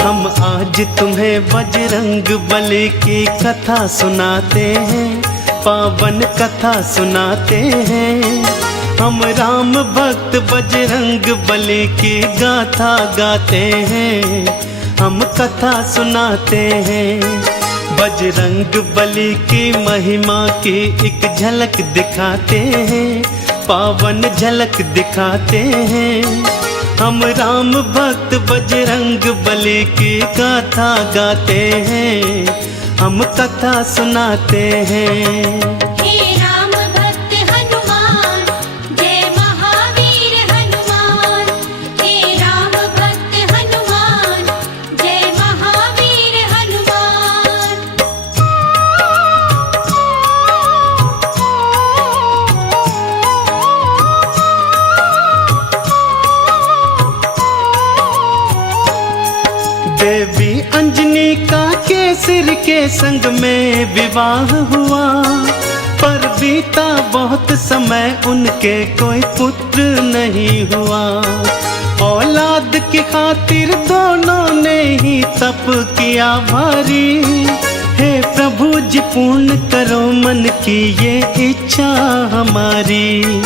हम आज तुम्हें बजरंग बली की कथा सुनाते हैं, पावन कथा सुनाते हैं। हम राम भक्त बजरंग बली की गाथा गाते हैं, हम कथा सुनाते हैं। बजरंग बली की महिमा की एक झलक दिखाते हैं, पावन झलक दिखाते हैं। हम राम भक्त बजरंग बली की गाथा गाते हैं, हम कथा सुनाते हैं। देवी अंजनी का केसर के संग में विवाह हुआ, पर बीता बहुत समय उनके कोई पुत्र नहीं हुआ। औलाद की खातिर दोनों ने ही तप किया भारी। हे प्रभु जी पूर्ण करो मन की ये इच्छा हमारी।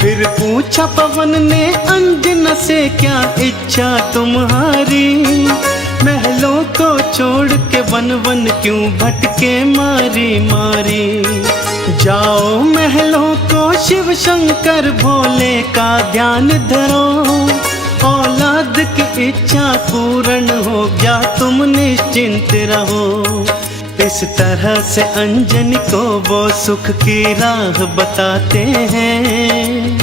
फिर पूछा पवन ने अंजना से क्या इच्छा तुम्हारी। महलों को छोड़ के वन वन क्यों भटके मारी मारी। जाओ महलों को शिव शंकर भोले का ध्यान धरो। औलाद की इच्छा पूर्ण हो जा तुम निश्चिंत रहो। इस तरह से अंजनी को वो सुख की राह बताते हैं।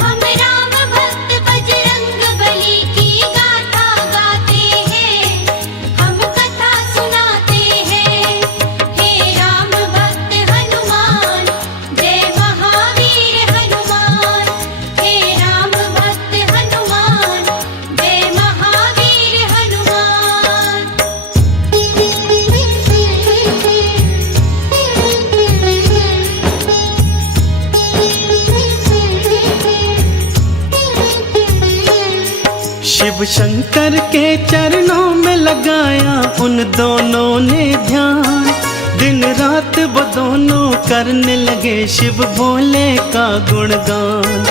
शिव शंकर के चरणों में लगाया उन दोनों ने ध्यान। दिन रात वो दोनों करने लगे शिव भोले का गुणगान।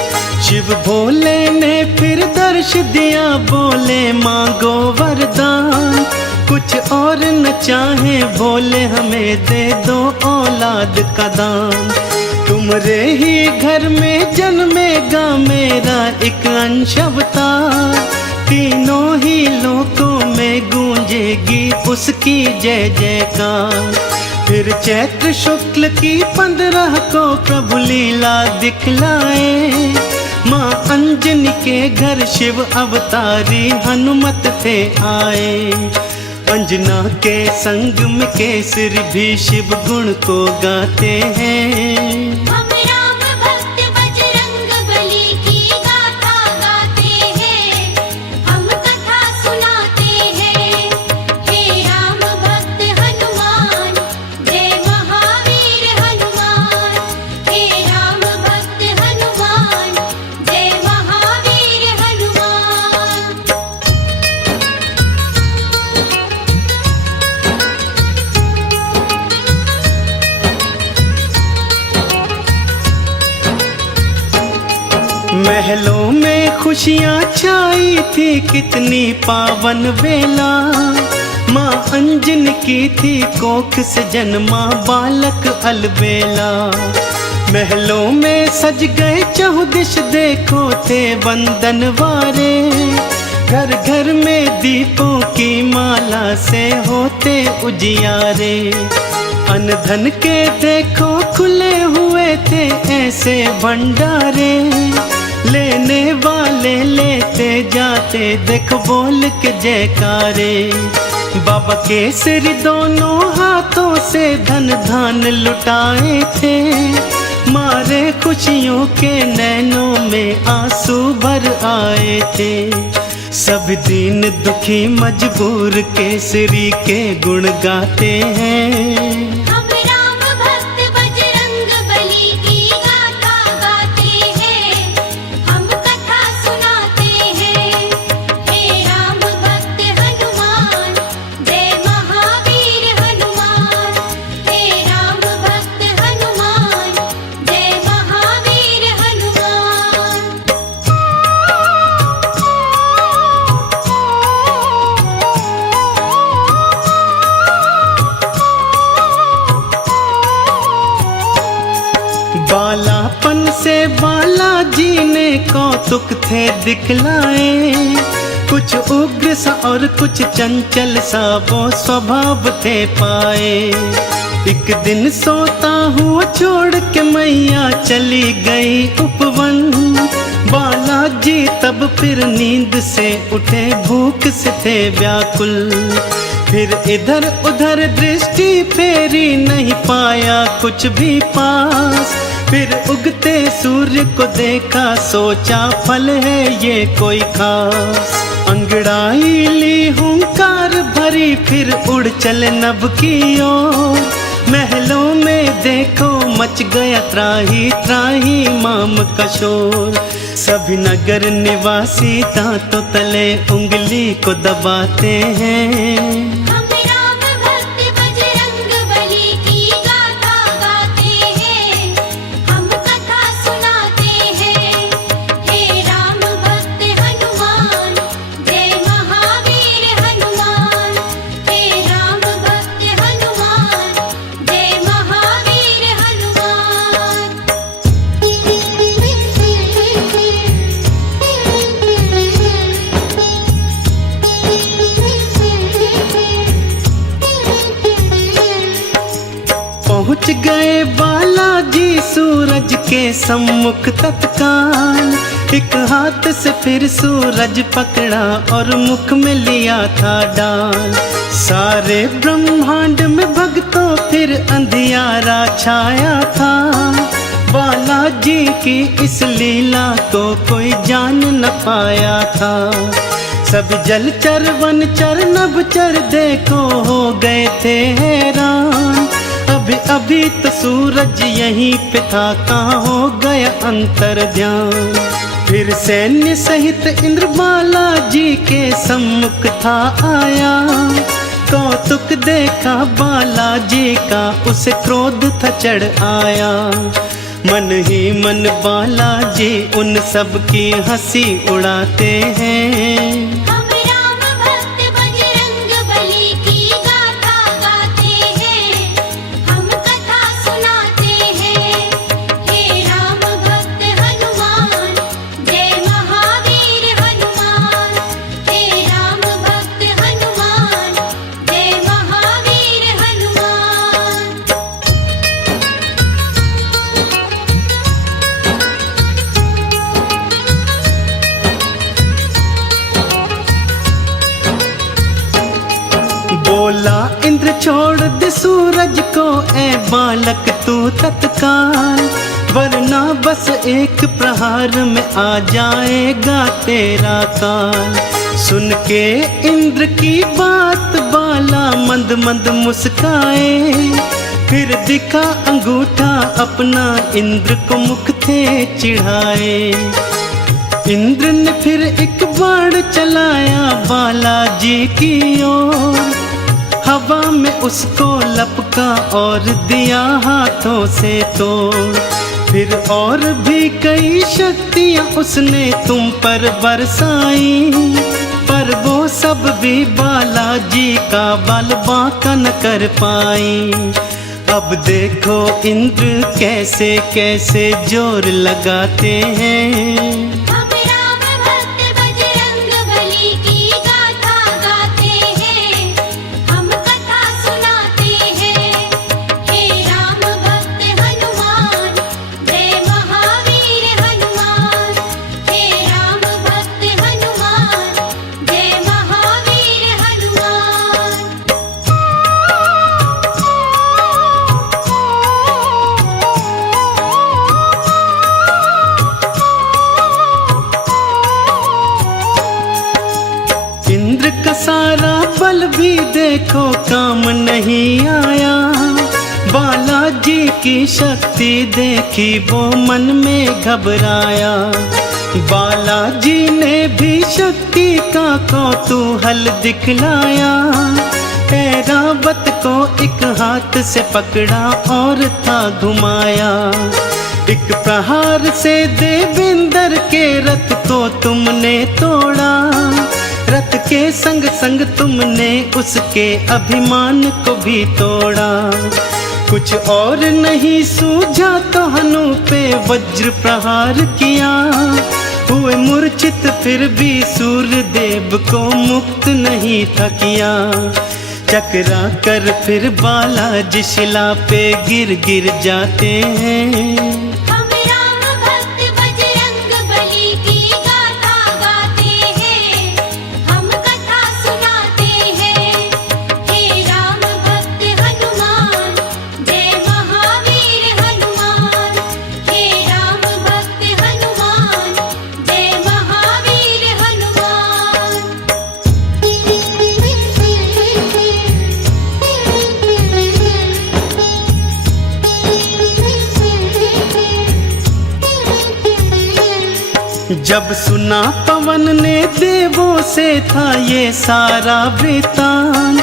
शिव भोले ने फिर दर्श दिया, बोले मांगो वरदान। कुछ और न चाहे भोले हमें दे दो औलाद का दान। तुम्हारे ही घर में जन्मेगा मेरा एक अंश अवतार। तीनों ही लोकों में गूंजेगी उसकी जय जयकार। फिर चैत्र शुक्ल की 15 को प्रभु लीला दिखलाए। माँ अंजनी के घर शिव अवतारी हनुमत थे आए। अंजना के संग में केसरी भी शिव गुण को गाते हैं। महलों में खुशियाँ छाई थी कितनी पावन बेला। माँ अंजनी की थी कोख से जन्मा बालक अलबेला। महलों में सज गए चहुदिश देखो थे बंदनवारे। घर घर में दीपों की माला से होते उजियारे। अन्न धन के देखो खुले हुए थे ऐसे भंडारे। लेने वाले लेते जाते देख बोल के जयकारे। बाबा केसरी दोनों हाथों से धन धान लुटाए थे। मारे खुशियों के नैनों में आंसू भर आए थे। सब दीन दुखी मजबूर केसरी के गुण गाते हैं। थे दिखलाए, कुछ उग्र सा और कुछ चंचल सा वो स्वभाव थे पाए। एक दिन सोता हुआ छोड़ के मैया चली गई उपवन, बालाजी तब फिर नींद से उठे, भूख से थे व्याकुल। फिर इधर उधर दृष्टि फेरी, नहीं पाया कुछ भी पास। फिर उगते सूर्य को देखा, सोचा फल है ये कोई खास। अंगड़ाई ली हुंकार भरी, फिर उड़ चले नभ की ओर। महलों में देखो मच गया त्राही त्राही माम का शोर। सभी नगर निवासी दांतों तले उंगली को दबाते हैं। पहुँच गए बालाजी सूरज के सम्मुख तत्काल। एक हाथ से फिर सूरज पकड़ा और मुख में लिया था डाल। सारे ब्रह्मांड में भक्तों फिर अंधियारा छाया था। बालाजी की इस लीला को कोई जान न पाया था। सब जलचर वनचर नभचर देखो हो गए थे हैरान। अभी अभी तो सूरज यहीं पे था, कहाँ हो गया अंतर ध्यान। फिर सैन्य सहित इंद्र बालाजी के सम्मुख था आया। कौतुक देखा बालाजी का, उसे क्रोध था चढ़ आया। मन ही मन बालाजी उन सब की हंसी उड़ाते हैं। बोला इंद्र छोड़ दे सूरज को, ए बालक तू तत्काल। वरना बस एक प्रहार में आ जाएगा तेरा काल। सुन के इंद्र की बात बाला मंद मंद मुस्काए। फिर दिखा अंगूठा अपना, इंद्र को मुख थे चिढ़ाए। इंद्र ने फिर एक बाण चलाया बालाजी की ओर। हवा में उसको लपका और दिया हाथों से तोड़। फिर और भी कई शक्तियाँ उसने तुम पर बरसाई, पर वो सब भी बालाजी का बल बांका न कर पाई। अब देखो इंद्र कैसे कैसे जोर लगाते हैं। इंद्र का सारा बल भी देखो काम नहीं आया। बालाजी की शक्ति देखी वो मन में घबराया। बालाजी ने भी शक्ति का कौतूहल दिखलाया। ऐरावत को एक हाथ से पकड़ा और था घुमाया। एक प्रहार से देवेंद्र के रथ को तुमने तोड़ा। रथ के संग संग तुमने उसके अभिमान को भी तोड़ा। कुछ और नहीं सूझा तो हनु पे वज्र प्रहार किया। हुए मूर्छित फिर भी सूर्यदेव को मुक्त नहीं था किया। चकरा कर फिर बालाजी शिला पे गिर गिर जाते हैं। हम राम भक्त बजरंग बली की गाथा गाते हैं, हम कथा सुनाते हैं। हे राम भक्त हनुमान, जय महावीर हनुमान। हे राम भक्त हनुमान, जय महावीर हनुमान। जब सुना पवन ने देवों से था ये सारा वृतांत,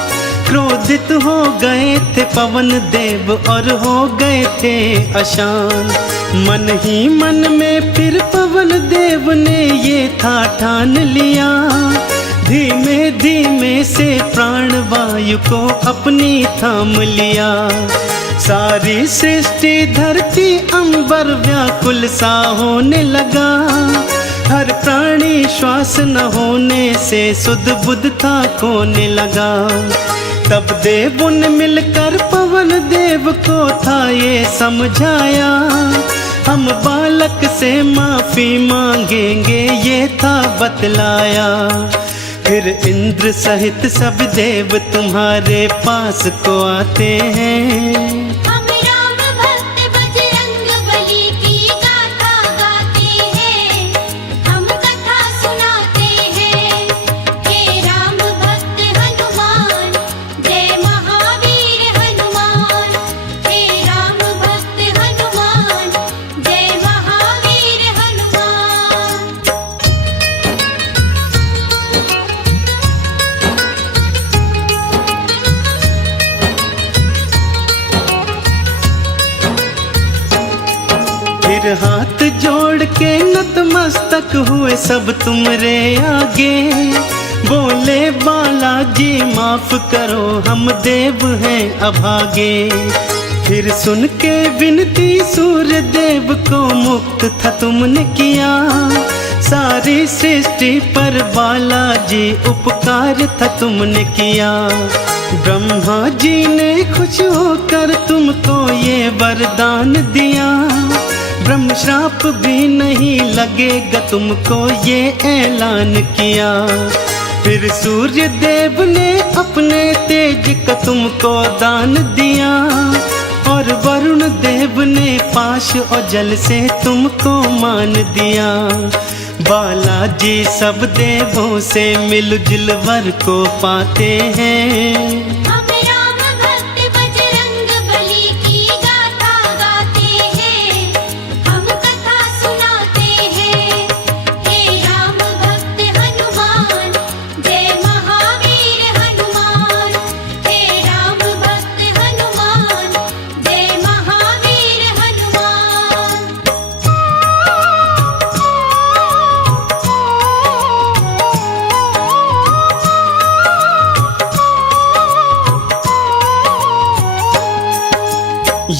क्रोधित हो गए थे पवन देव और हो गए थे अशांत। मन ही मन में फिर पवन देव ने ये था ठान लिया, धीमे धीमे से प्राणवायु को अपनी थाम लिया। सारी सृष्टि धरती अंबर व्याकुल सा होने लगा, हर प्राणी श्वास न होने से सुध बुध था खोने लगा। तब देवों ने मिलकर पवन देव को था ये समझाया, हम बालक से माफी मांगेंगे ये था बतलाया। फिर इंद्र सहित सब देव तुम्हारे पास को आते हैं। हम राम भक्त बजरंग बली की गाथा गाते हैं, हम कथा सुनाते हैं। हे राम भक्त हनुमान, जय महावीर हनुमान। हे राम भक्त हनुमान, जय महावीर हनुमान। फिर हाथ जोड़ के नतमस्तक हुए सब तुमरे आगे, बोले बालाजी माफ करो हम देव हैं अभागे। फिर सुन के विनती सूर्य देव को मुक्त था तुमने किया, सारी सृष्टि पर बालाजी उपकार था तुमने किया। ब्रह्मा जी ने खुश होकर तुमको ये वरदान दिया, ब्रह्म श्राप भी नहीं लगेगा तुमको ये ऐलान किया। फिर सूर्य देव ने अपने तेज का तुमको दान दिया, और वरुण देव ने पाश और जल से तुमको मान दिया। बालाजी सब देवों से मिलजुल वर को पाते हैं। हम राम भक्त बजरंग बली की गाथा गाते हैं, हम कथा सुनाते हैं। हे राम भक्त हनुमान, जय महावीर हनुमान। हे राम भक्त हनुमान, जय महावीर हनुमान।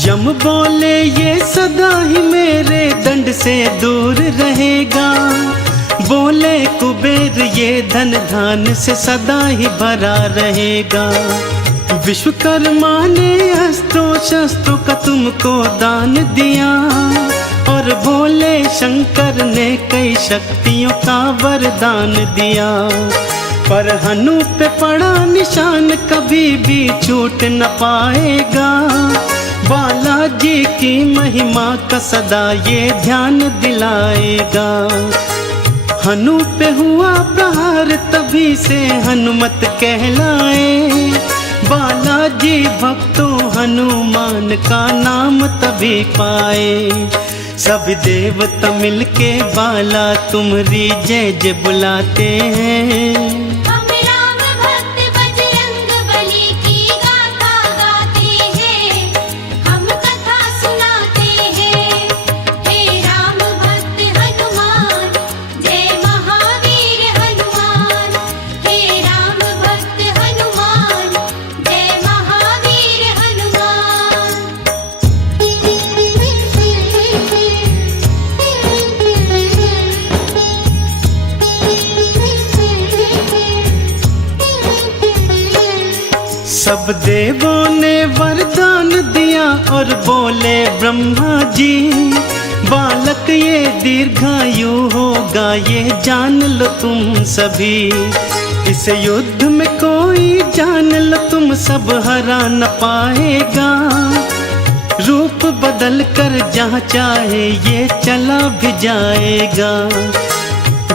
यम बोले ये सदा ही मेरे दंड से दूर रहेगा, बोले कुबेर ये धन धान से सदा ही भरा रहेगा। विश्वकर्मा ने अस्त्रों शस्त्रों का तुमको दान दिया, और भोले शंकर ने कई शक्तियों का वरदान दिया। पर हनु पे पड़ा निशान कभी भी छूट न पाएगा, बालाजी की महिमा का सदा ये ध्यान दिलाएगा। हनु पे हुआ प्रहार तभी से हनुमत कहलाए, बालाजी भक्तों हनुमान का नाम तभी पाए। सब देवता मिलके बाला तुम्हारी जय जय बुलाते हैं। हम राम भक्त बजरंग बली की गाथा गाते हैं, हम कथा सुनाते हैं। हे राम भक्त हनुमान, जय महावीर हनुमान। हे राम भक्त हनुमान, जय महावीर हनुमान। सब देवों ने वरदान दिया और बोले ब्रह्मा जी, बालक ये दीर्घायु होगा, ये जान लो तुम सभी। इस युद्ध में कोई जान लो तुम सब हरा न पाएगा, रूप बदल कर जहाँ चाहे ये चला भी जाएगा।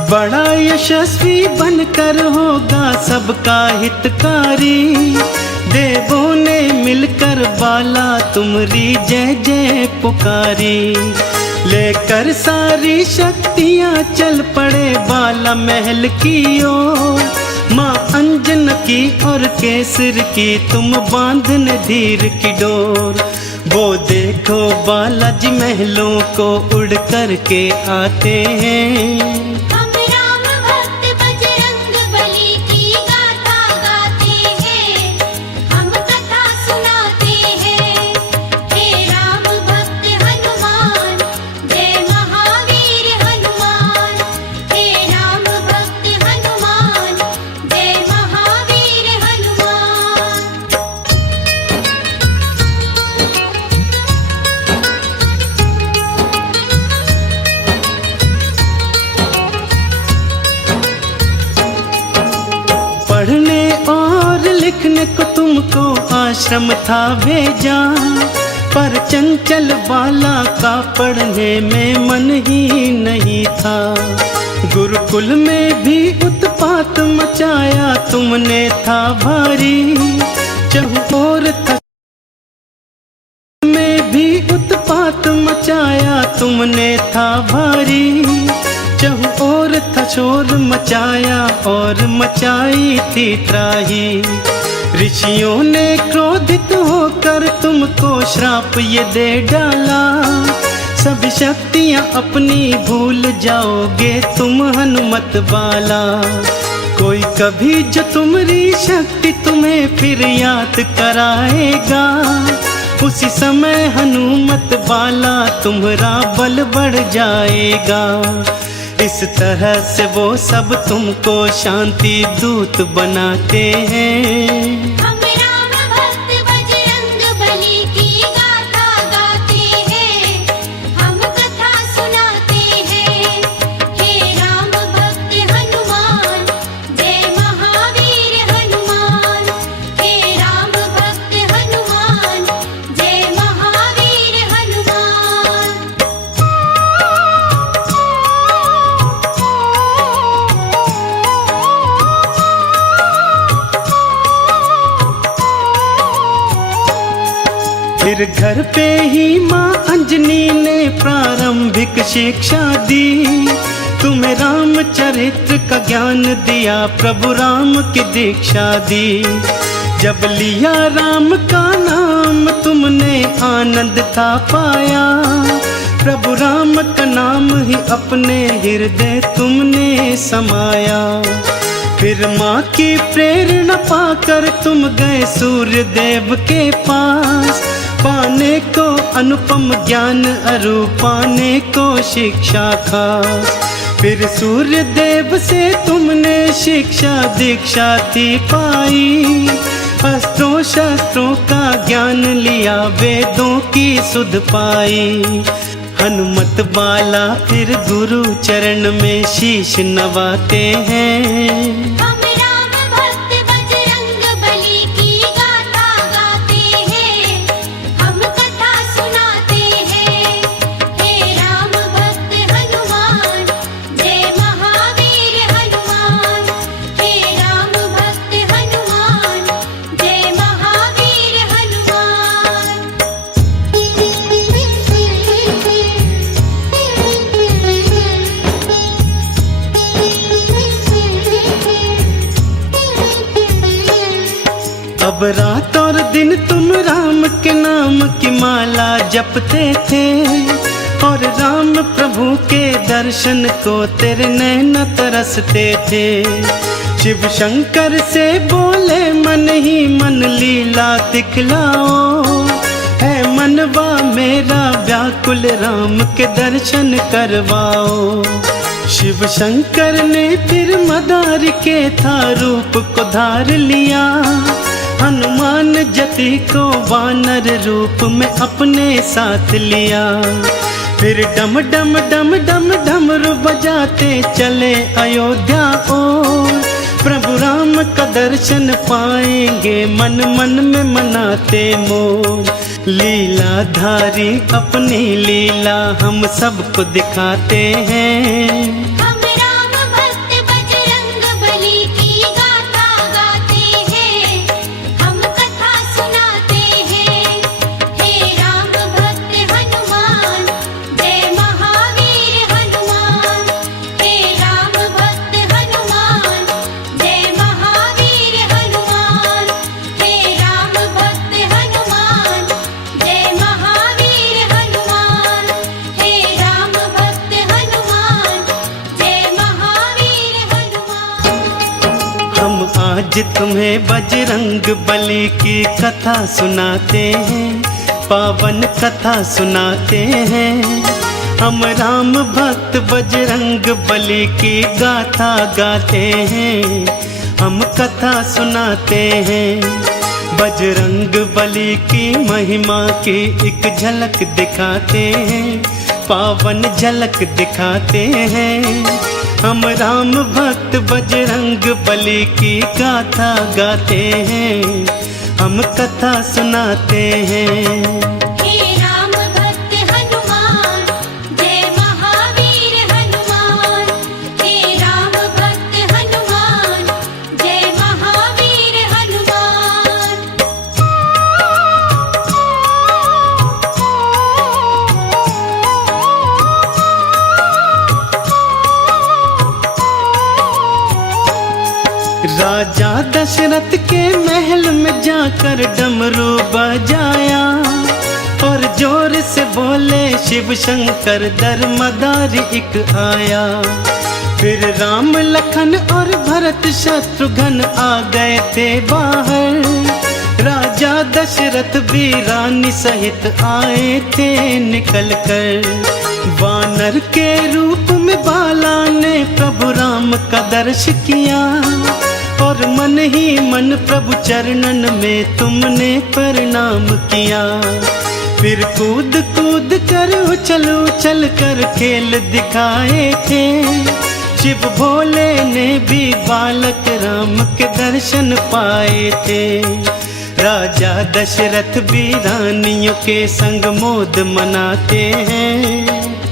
बड़ा यशस्वी बनकर होगा सबका हितकारी, देवों ने मिलकर बाला तुमरी जय जय पुकारी। लेकर सारी शक्तियाँ चल पड़े बाला महल की ओर, माँ अंजन की और केसर की तुम बांधने धीर की डोर। वो देखो बालाजी महलों को उड़ कर के आते हैं, हम राम भक्त बजरंग बली की गाथा गाते हैं, हम कथा सुनाते हैं। हे राम भक्त हनुमान, जय महावीर हनुमान। हे राम भक्त हनुमान, जय महावीर हनुमान। पढ़ने और लिखने को तुमको आश्रम था भेजा, पर चंचल बाला का पढ़ने में मन ही नहीं था। गुरुकुल में भी उत्पात मचाया तुमने था भारी, चहुओर में भी उत्पात मचाया तुमने था भारी। चहुओर था शोर मचाया और मचाई थी त्राही। ऋषियों ने क्रोधित होकर तुमको श्राप ये दे डाला, सब शक्तियाँ अपनी भूल जाओगे तुम हनुमत बाला। कोई कभी जो तुम्हारी शक्ति तुम्हें फिर याद कराएगा, उसी समय हनुमत बाला तुम्हारा बल बढ़ जाएगा। इस तरह से वो सब तुमको शांति दूत बनाते हैं। हम राम भक्त बजरंग बली की गाथा गाते हैं, हम कथा सुनाते हैं। हे राम भक्त हनुमान, जय महावीर हनुमान। हे राम भक्त हनुमान, जय महावीर हनुमान। फिर घर पे ही माँ अंजनी ने प्रारंभिक शिक्षा दी, तुम्हें रामचरित्र का ज्ञान दिया, प्रभु राम की दीक्षा दी। जब लिया राम का नाम तुमने आनंद था पाया, प्रभु राम का नाम ही अपने हृदय तुमने समाया। फिर माँ की प्रेरणा पाकर तुम गए सूर्य देव के पास, पाने को अनुपम ज्ञान अरु पाने को शिक्षा खास। फिर सूर्य देव से तुमने शिक्षा दीक्षा थी पाई, अस्त्रों शस्त्रों का ज्ञान लिया, वेदों की सुध पाई। हनुमत बाला फिर गुरु चरण में शीश नवाते हैं। हम राम भक्त बजरंग बली की गाथा गाते हैं, हम कथा सुनाते हैं। हे राम भक्त हनुमान, जय महावीर हनुमान। हे राम भक्त हनुमान, जय महावीर हनुमान। अब रात और दिन तुम राम के नाम की माला जपते थे, और राम प्रभु के दर्शन को तेरे नैन तरसते थे। शिव शंकर से बोले मन ही मन लीला दिखलाओ, है मनवा मेरा व्याकुल राम के दर्शन करवाओ। शिव शंकर ने फिर मदार के था रूप को धार लिया, हनुमान जति को वानर रूप में अपने साथ लिया। फिर डम डम डम डम डमरू बजाते चले अयोध्या ओर। प्रभु राम का दर्शन पाएंगे मन मन में मनाते मोर। लीलाधारी अपनी लीला हम सबको दिखाते हैं। हम राम भक्त बजरंग बली की गाथा गाते हैं, हम कथा सुनाते हैं। हे राम भक्त हनुमान, जय महावीर हनुमान। हे राम भक्त हनुमान, जय महावीर हनुमान। हे राम भक्त हनुमान, जय महावीर हनुमान। हे राम भक्त हनुमान, जय महावीर हनुमान। हम आज तुम्हें बजरंग बली की कथा सुनाते हैं, पावन कथा सुनाते हैं। हम राम भक्त बजरंग बली की गाथा गाते हैं, हम कथा सुनाते हैं। बजरंग बली की महिमा की एक झलक दिखाते हैं, पावन झलक दिखाते हैं। हम राम भक्त बजरंग बली की गाथा गाते हैं, हम कथा सुनाते हैं। हे राम भक्त हनुमान, जय महावीर हनुमान। हे राम भक्त हनुमान, जय महावीर हनुमान। राजा दशरथ के महल में जाकर डमरू बजाया और जोर से बोले शिव शंकर दरमदारी एक आया। फिर राम लखन और भरत शत्रुघ्न आ गए थे बाहर। राजा दशरथ भी रानी सहित आए थे निकल कर। वानर के रूप में बाला ने प्रभु राम का दर्श किया और मन ही मन प्रभु चरणन में तुमने प्रणाम किया। फिर कूद कूद कर उछल उछल कर खेल दिखाए थे। शिव भोले ने भी बालक राम के दर्शन पाए थे। राजा दशरथ भी रानियों के संग मोद मनाते हैं।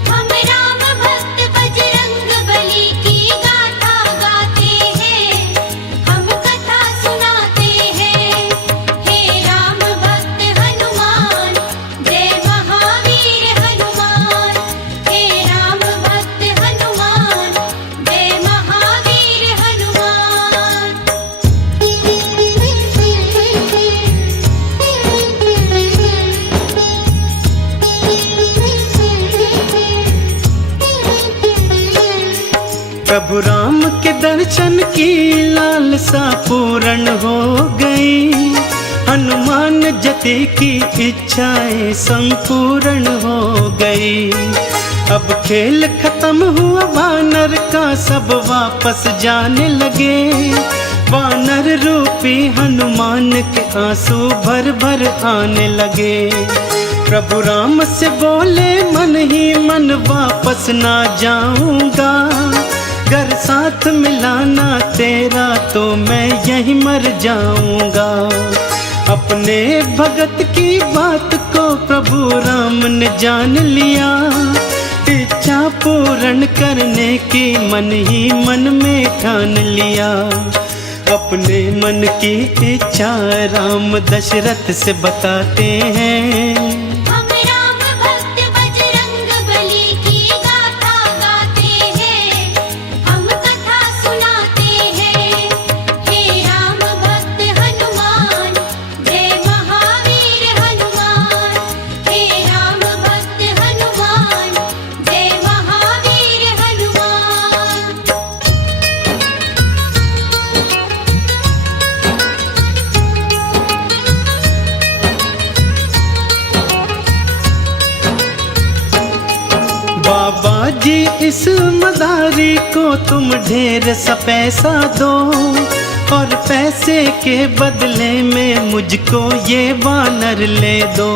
हम राम भक्त बजरंग बली की गाथा गाते हैं, हम कथा सुनाते हैं। हे राम भक्त हनुमान, जय महावीर हनुमान। हे राम भक्त हनुमान, जय महावीर हनुमान। प्रभु राम के दर्शन की लालसा पूर्ण हो गई। हनुमान जति की इच्छाएं संपूर्ण हो गई। अब खेल खत्म हुआ वानर का, सब वापस जाने लगे। वानर रूपी हनुमान के आंसू भर भर आने लगे। प्रभु राम से बोले मन ही मन वापस ना जाऊंगा। घर साथ मिलाना तेरा तो मैं यहीं मर जाऊंगा। अपने भगत की बात को प्रभु राम ने जान लिया। इच्छा पूर्ण करने की मन ही मन में ठान लिया। अपने मन की इच्छा राम दशरथ से बताते हैं। हम राम भक्त बजरंग बली की गाथा गाते हैं, हम कथा सुनाते हैं। हे राम भक्त हनुमान, जय महावीर हनुमान। हे राम भक्त हनुमान, जय महावीर हनुमान। बाबा जी इस मदारी को तुम ढेर सा पैसा दो और पैसे के बदले में मुझको ये वानर ले दो।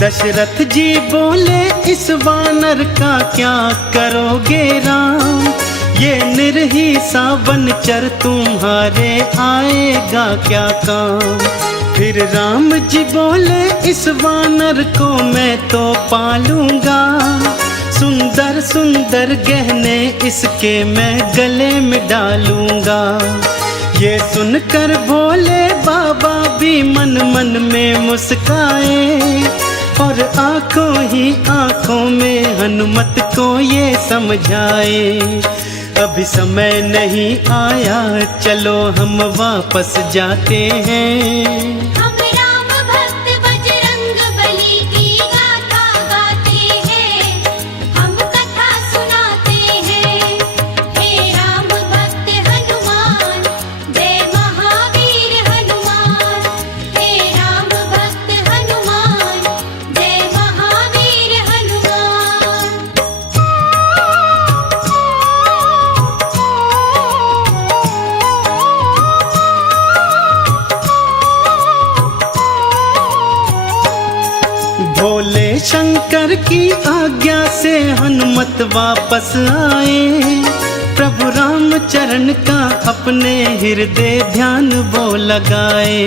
दशरथ जी बोले इस वानर का क्या करोगे राम, ये निर्ही सा वनचर तुम्हारे आएगा क्या काम। फिर राम जी बोले इस वानर को मैं तो पालूंगा, सुंदर सुंदर गहने इसके मैं गले में डालूंगा। ये सुनकर भोले बाबा भी मन मन में मुस्काए, और आंखों ही आंखों में हनुमत को ये समझाए। अभी समय नहीं आया, चलो हम वापस जाते हैं। हम राम भक्त बजरंग बली की गाथा गाते हैं, हम कथा सुनाते हैं। हे राम भक्त हनुमान, जय महावीर हनुमान। हे राम भक्त हनुमान, जय महावीर हनुमान। भोले शंकर की आज्ञा से हनुमत वापस आए, प्रभु राम चरण का अपने हृदय ध्यान वो लगाए।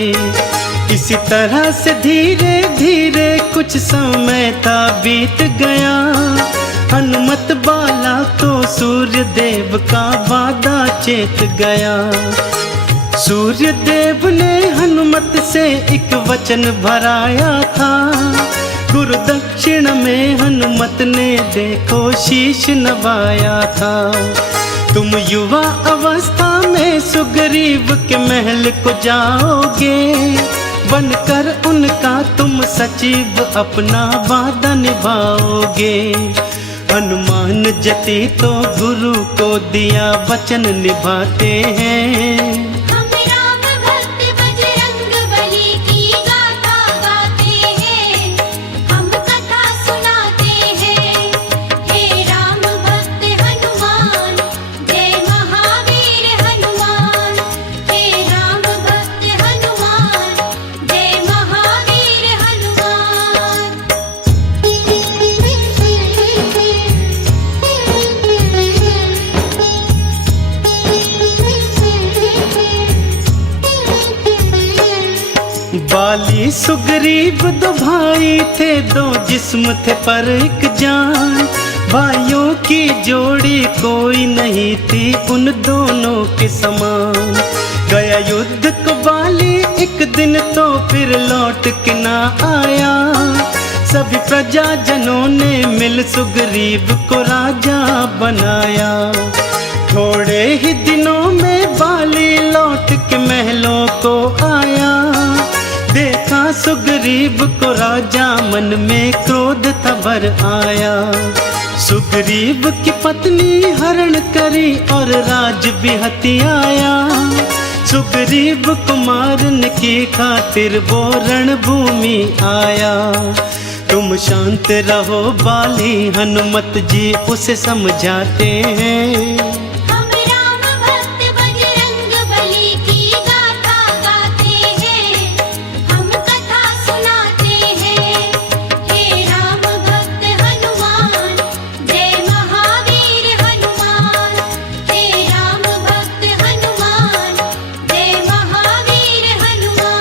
इसी तरह से धीरे धीरे कुछ समय था बीत गया, हनुमत बाला को सूर्य देव का वादा चेत गया। सूर्य देव ने हनुमत से एक वचन भराया था, गुरु दक्षिण में हनुमत ने देखो शीश नवाया था। तुम युवा अवस्था में सुग्रीव के महल को जाओगे, बनकर उनका तुम सचिव अपना वादा निभाओगे। हनुमान जति तो गुरु को दिया वचन निभाते हैं। हम राम भक्त बजरंग बली की गाथा गाते हैं, हम कथा सुनाते हैं। हे राम भक्त हनुमान, जय महावीर हनुमान। हे राम भक्त हनुमान, जय महावीर हनुमान। बाली सुग्रीव दो भाई थे, दो जिस्म थे पर एक जान। भाइयों की जोड़ी कोई नहीं थी उन दोनों के समान। गया युद्ध को बाली एक दिन तो फिर लौट के ना आया, सभी प्रजाजनों ने मिल सुग्रीव को राजा बनाया। थोड़े ही दिनों में बाली लौट के महलों को आया, देखा सुग्रीव को राजा मन में क्रोध था भर आया। सुग्रीव की पत्नी हरण करी और राज भी हथियाया, सुग्रीव को मारने की खातिर वो रणभूमि आया। तुम शांत रहो बाली, हनुमत जी उसे समझाते हैं। हम राम भक्त बजरंग बली की गाथा गाते हैं, हम कथा सुनाते हैं। हे राम भक्त हनुमान, जय महावीर हनुमान। हे राम भक्त हनुमान, जय महावीर हनुमान।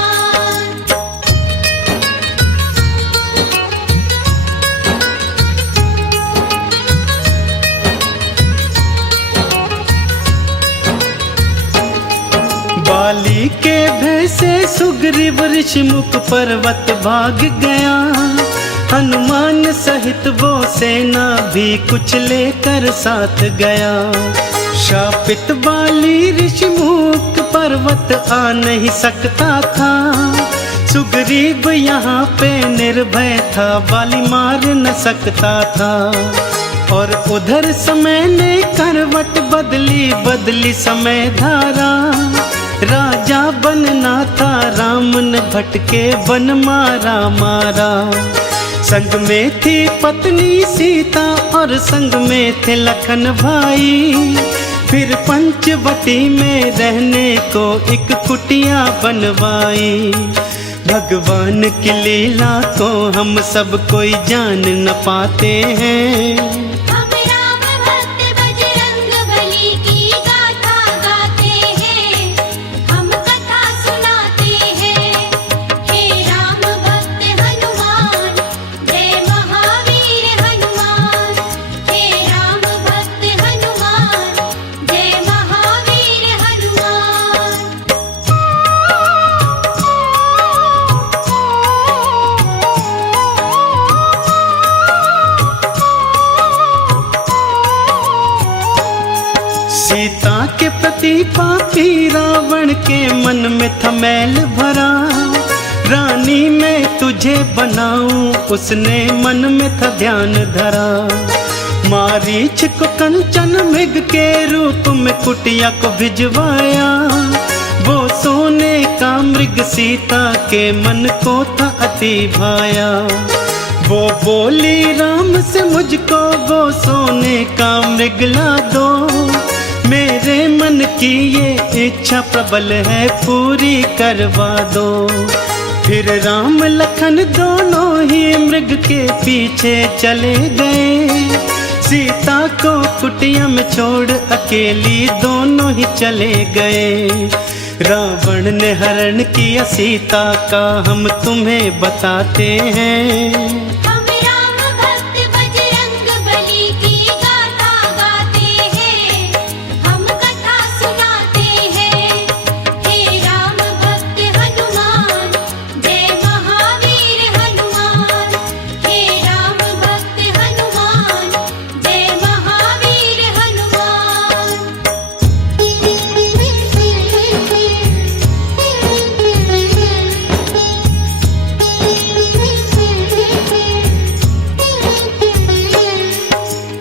बाली के भय से सुग्रीव ऋषिमुख पर्वत भाग गया, हनुमान सहित वो सेना भी कुछ लेकर साथ गया। शापित बाली ऋषिमुख पर्वत आ नहीं सकता था, सुग्रीव यहाँ पे निर्भय था, बाली मार न सकता था। और उधर समय ने करवट बदली, बदली समय धारा, राजा बनना था राम ने भटके वन मारा मारा। संग में थी पत्नी सीता और संग में थे लखन भाई, फिर पंचवटी में रहने को एक कुटिया बनवाई। भगवान की लीला को हम सब कोई जान न पाते हैं। हम राम भक्त बजरंग बली की गाथा गाते हैं, हम कथा सुनाते हैं। हे राम भक्त हनुमान, जय महावीर हनुमान। हे राम भक्त हनुमान, जय महावीर हनुमान। सीता के प्रति पापी रावण के मन में था मैल भरा। रानी मैं तुझे बनाऊं उसने मन में था ध्यान धरा। मारीच को कंचन मृग के रूप में कुटिया को भिजवाया। वो सोने का मृग सीता के मन को था अति भाया। वो बोली राम से मुझको वो सोने का मृग ला दो। मेरे मन की ये इच्छा प्रबल है पूरी करवा दो। फिर राम लखन दोनों ही मृग के पीछे चले गए। सीता को कुटिया में छोड़ अकेली दोनों ही चले गए। रावण ने हरण किया सीता का हम तुम्हें बताते हैं। हम राम भक्त बजरंग बली की गाथा गाते हैं, हम कथा सुनाते हैं। हे राम भक्त हनुमान, जय महावीर हनुमान। हे राम भक्त हनुमान, जय महावीर हनुमान।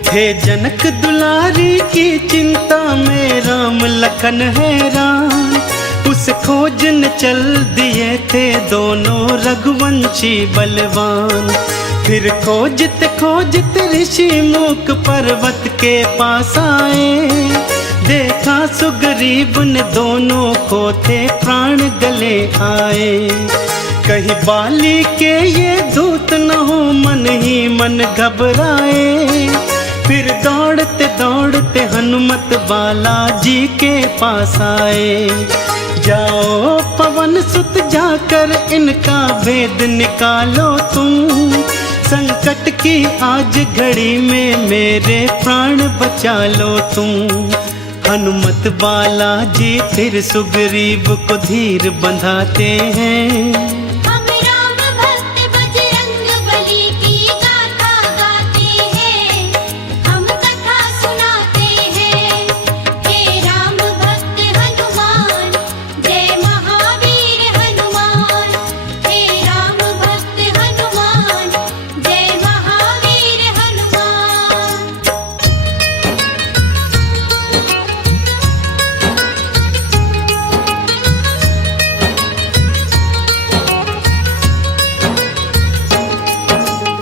हे जनक दुलारी की चिंता में राम लखन हैरान। उस खोज न चल दिए थे दोनों रघुवंशी बलवान। फिर खोजते खोजते ऋषि मूक पर्वत के पास आए। देखा सुग्रीव ने दोनों को थे प्राण गले आए। कहीं बाली के ये दूत न हो मन ही मन घबराए। फिर दौड़ते दौड़ते हनुमत बालाजी के पास आए। जाओ पवन सुत जाकर इनका भेद निकालो तुम। संकट की आज घड़ी में मेरे प्राण बचा लो तुम। हनुमत बालाजी फिर सुग्रीव को धीर बंधाते हैं। हम राम भक्त बजरंग बली की गाथा गाते हैं, हम कथा सुनाते हैं। हे राम भक्त हनुमान, जय महावीर हनुमान। हे राम भक्त हनुमान, जय महावीर हनुमान।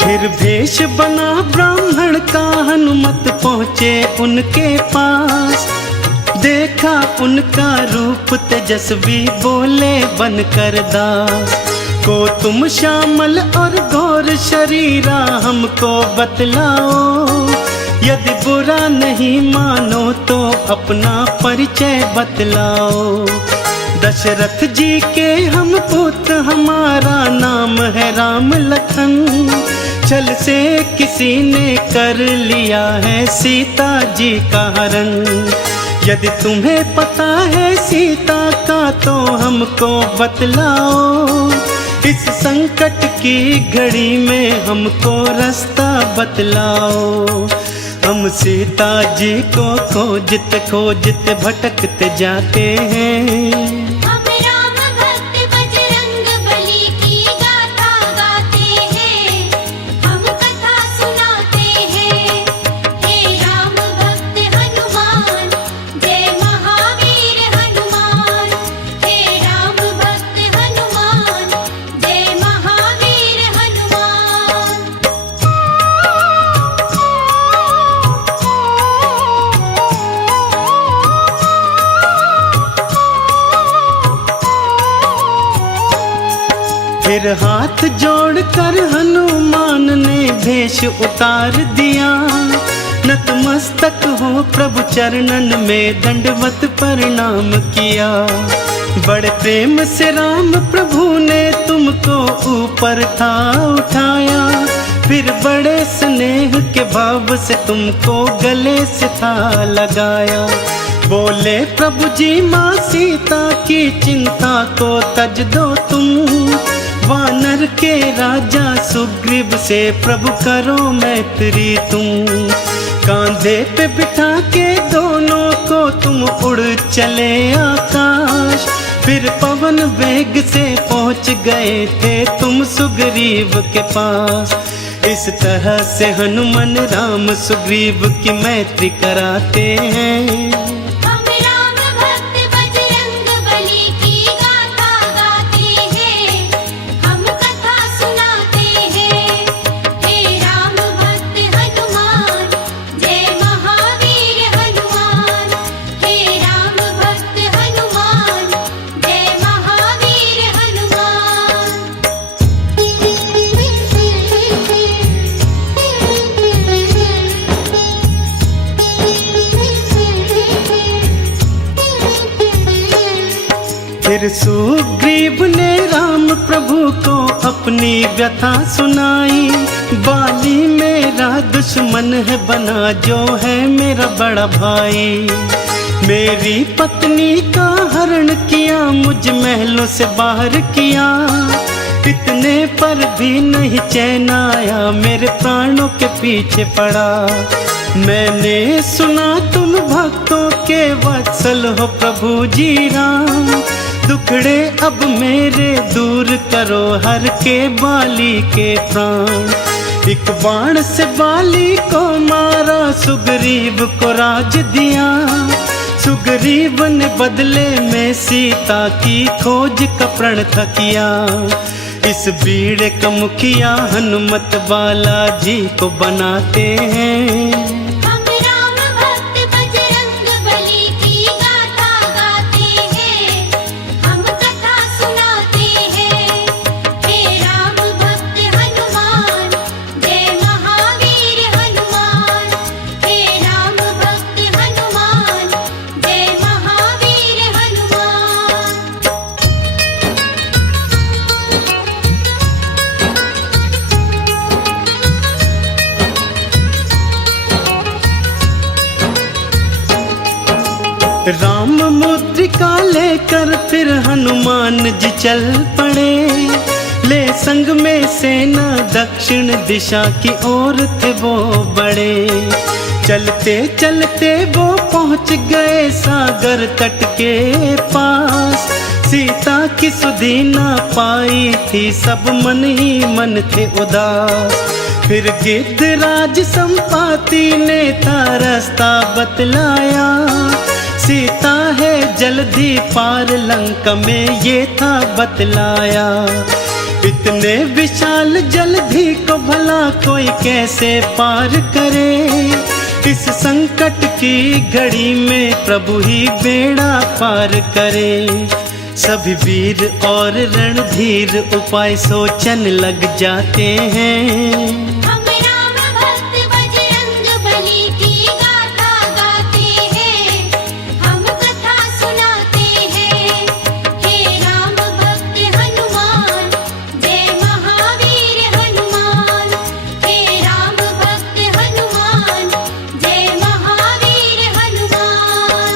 फिर भेष बना ब्राह्मण का हनुमत पहुँचे उनके पास। देखा उनका रूप तेजस्वी बोले बनकर दास। को तुम श्यामल और गौर शरीरा हमको बतलाओ। यदि बुरा नहीं मानो तो अपना परिचय बतलाओ। दशरथ जी के हम पुत्र हमारा नाम है राम लखन। छल से किसी ने कर लिया है सीता जी का हरण। यदि तुम्हें पता है सीता का तो हमको बतलाओ। इस संकट की घड़ी में हमको रास्ता बतलाओ। हम सीता जी को खोजते खोजते भटकते जाते हैं। हम राम भक्त बजरंग बली की गाथा गाते हैं, हम कथा सुनाते हैं। हे राम भक्त हनुमान, जय महावीर हनुमान। हे राम भक्त हनुमान, जय महावीर हनुमान। फिर हाथ जोड़कर हनुमान ने भेष उतार दिया। नतमस्तक हो प्रभु चरणन में दंडवत प्रणाम किया। बड़े प्रेम से राम प्रभु ने तुमको ऊपर था उठाया। फिर बड़े स्नेह के भाव से तुमको गले से था लगाया। बोले प्रभु जी माँ सीता की चिंता को तज दो तुम। वानर के राजा सुग्रीव से प्रभु करो मैत्री तुम। कांधे पे बिठा के दोनों को तुम उड़ चले आकाश। फिर पवन वेग से पहुंच गए थे तुम सुग्रीव के पास। इस तरह से हनुमान राम सुग्रीव की मैत्री कराते हैं। हम राम भक्त बजरंग बली की गाथा गाते हैं। हम कथा सुनाते हैं। हे राम भक्त हनुमान जय महावीर हनुमान। हे राम भक्त हनुमान जय महावीर हनुमान। फिर सुग्रीव ने राम प्रभु को अपनी व्यथा सुनाई। बाली मेरा दुश्मन है बना जो है मेरा बड़ा भाई। मेरी पत्नी का हरण किया मुझ महलों से बाहर किया। इतने पर भी नहीं चैन आया मेरे प्राणों के पीछे पड़ा। मैंने सुना तुम भक्तों के वत्सल हो प्रभु जी राम। दुखड़े अब मेरे दूर करो हर के बाली के प्राण। एक बाण से बाली को मारा सुग्रीव को राज दिया। सुग्रीव ने बदले में सीता की खोज का प्रण था किया। इस बीड़े का मुखिया हनुमत बाला जी को बनाते हैं। हम राम भक्त बजरंग बली की गाथा गाते हैं। हम कथा सुनाते हैं। हे राम भक्त हनुमान जय महावीर हनुमान। हे राम भक्त हनुमान जय महावीर हनुमान। राम मुद्रिका लेकर फिर हनुमान जी चल पड़े। ले संग में सेना दक्षिण दिशा की ओर थे वो बड़े। चलते चलते वो पहुंच गए सागर तट के पास। सीता की सुधि ना पाई थी सब मन ही मन थे उदास। फिर गिद्धराज संपाति ने था रास्ता बतलाया। सीता है जल्दी पार लंका में ये था बतलाया। इतने विशाल जलधि को भला कोई कैसे पार करे। इस संकट की घड़ी में प्रभु ही बेड़ा पार करे। सभी वीर और रणधीर उपाय सोचन लग जाते हैं। हम राम भक्त बजरंग बली की गाथा गाते हैं। हम कथा सुनाते हैं। हे राम भक्त हनुमान जय महावीर हनुमान। हे राम भक्त हनुमान जय महावीर हनुमान।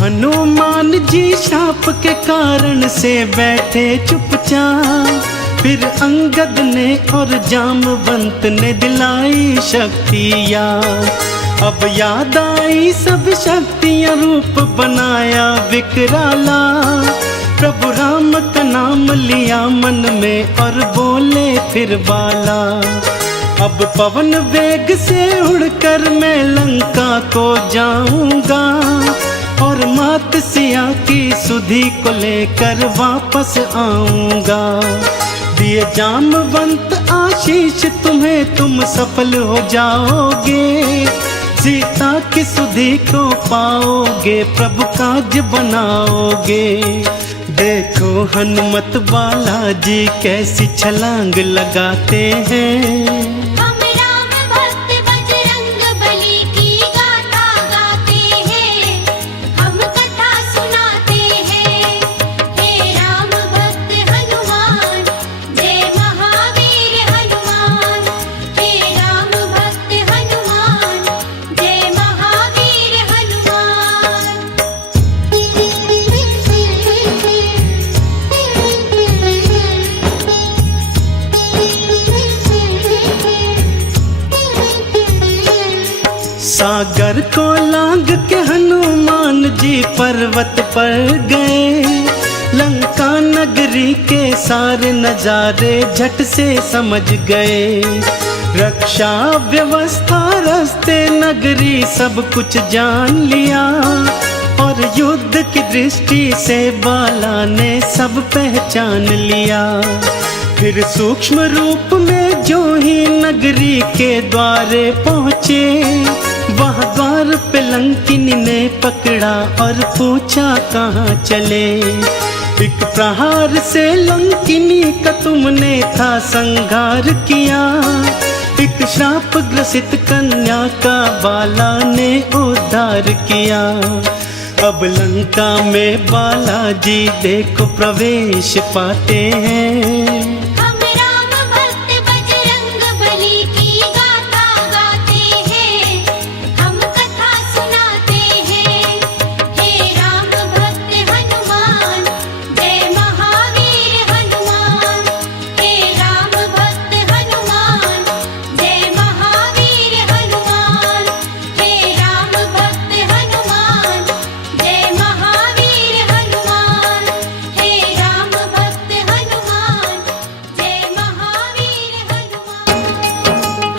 हनुमान जी शाप के कारण से बैठे चुपचाप। फिर अंगद ने और जामवंत ने दिलाई शक्तियाँ। अब याद आई सब शक्तियाँ रूप बनाया विकराला। प्रभु राम का नाम लिया मन में और बोले फिर बाला। अब पवन वेग से उड़कर मैं लंका को जाऊंगा। और मात सिया की सुधि को लेकर वापस आऊंगा। दिए जामवंत आशीष आशीष तुम्हें, तुम सफल हो जाओगे। सीता की सुधि को पाओगे, प्रभु काज बनाओगे। देखो हनुमत बालाजी कैसी छलांग लगाते हैं। हम राम भक्त बजरंग बली की गाथा गाते हैं, हम कथा सुनाते हैं। हे राम भक्त हनुमान, जय महावीर हनुमान। हे राम भक्त हनुमान, जय महावीर हनुमान। सागर को लांग के हनुमान जी पर्वत पर गए। लंका नगरी के सारे नजारे झट से समझ गए। रक्षा व्यवस्था रास्ते नगरी सब कुछ जान लिया, और युद्ध की दृष्टि से बाला ने सब पहचान लिया। फिर सूक्ष्म रूप में जो ही नगरी के द्वारे पहुँचे, वहाँ द्वार पे लंकिनी ने पकड़ा और पूछा कहाँ चले। एक प्रहार से लंकिनी का तुमने था संहार किया। एक श्राप ग्रसित कन्या का बाला ने उद्धार किया। अब लंका में बालाजी देखो प्रवेश पाते हैं। हम राम भक्त बजरंग बली की गाथा गाते हैं, हम कथा सुनाते हैं। हे राम भक्त हनुमान, जय महावीर हनुमान। हे राम भक्त हनुमान, जय महावीर हनुमान। हे राम भक्त हनुमान, जय महावीर हनुमान। हे राम भक्त हनुमान, जय महावीर हनुमान।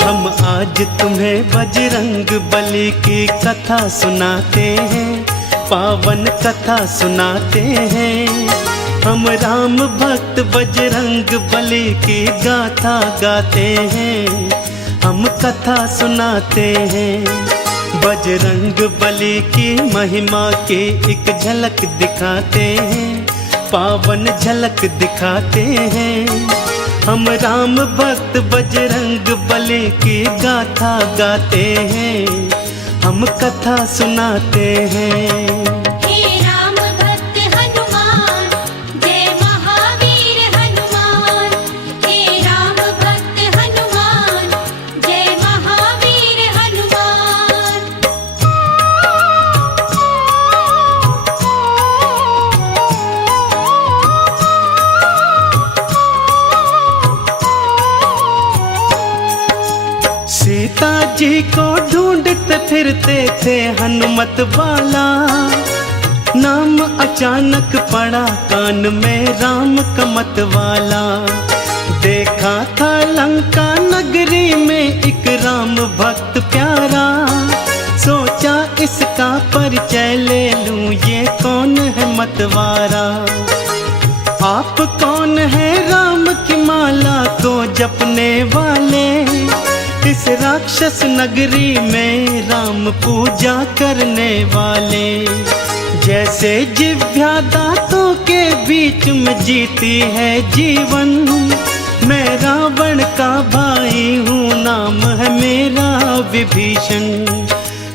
हम आज तुम्हें बजरंग बली की कथा सुनाते हैं, पावन कथा सुनाते हैं। हम राम भक्त बजरंग बली की गाथा गाते हैं, हम कथा सुनाते हैं। बजरंग बली की महिमा की एक झलक दिखाते हैं, पावन झलक दिखाते हैं। हम राम भक्त बजरंग बली की गाथा गाते हैं, हम कथा सुनाते हैं। हे राम भक्त हनुमान, जय महावीर हनुमान। हे राम भक्त हनुमान, जय महावीर हनुमान। सीता जी को ढूंढते फिरते थे हनुमत बाला। नाम अचानक पड़ा कान में राम का मत वाला। देखा था लंका नगरी में एक राम भक्त प्यारा। सोचा इसका परिचय ले लूं, ये कौन है मतवारा। आप कौन है राम की माला को जपने वाले। इस राक्षस नगरी में राम पूजा करने वाले। जैसे जिव्या दांतों के बीच में जीती है जीवन। मैं रावण का भाई हूँ, नाम है मेरा विभीषण।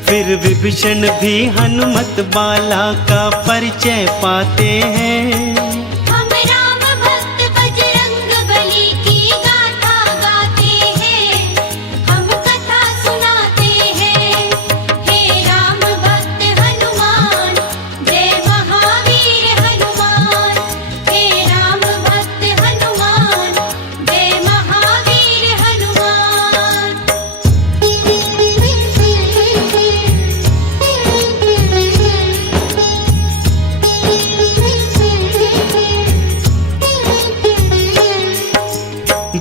फिर विभीषण भी हनुमत बाला का परिचय पाते हैं। हम राम भक्त बजरंग बली की गाथा गाते हैं, हम कथा सुनाते हैं। हे राम भक्त हनुमान, जय महावीर हनुमान। हे राम भक्त हनुमान, जय महावीर हनुमान।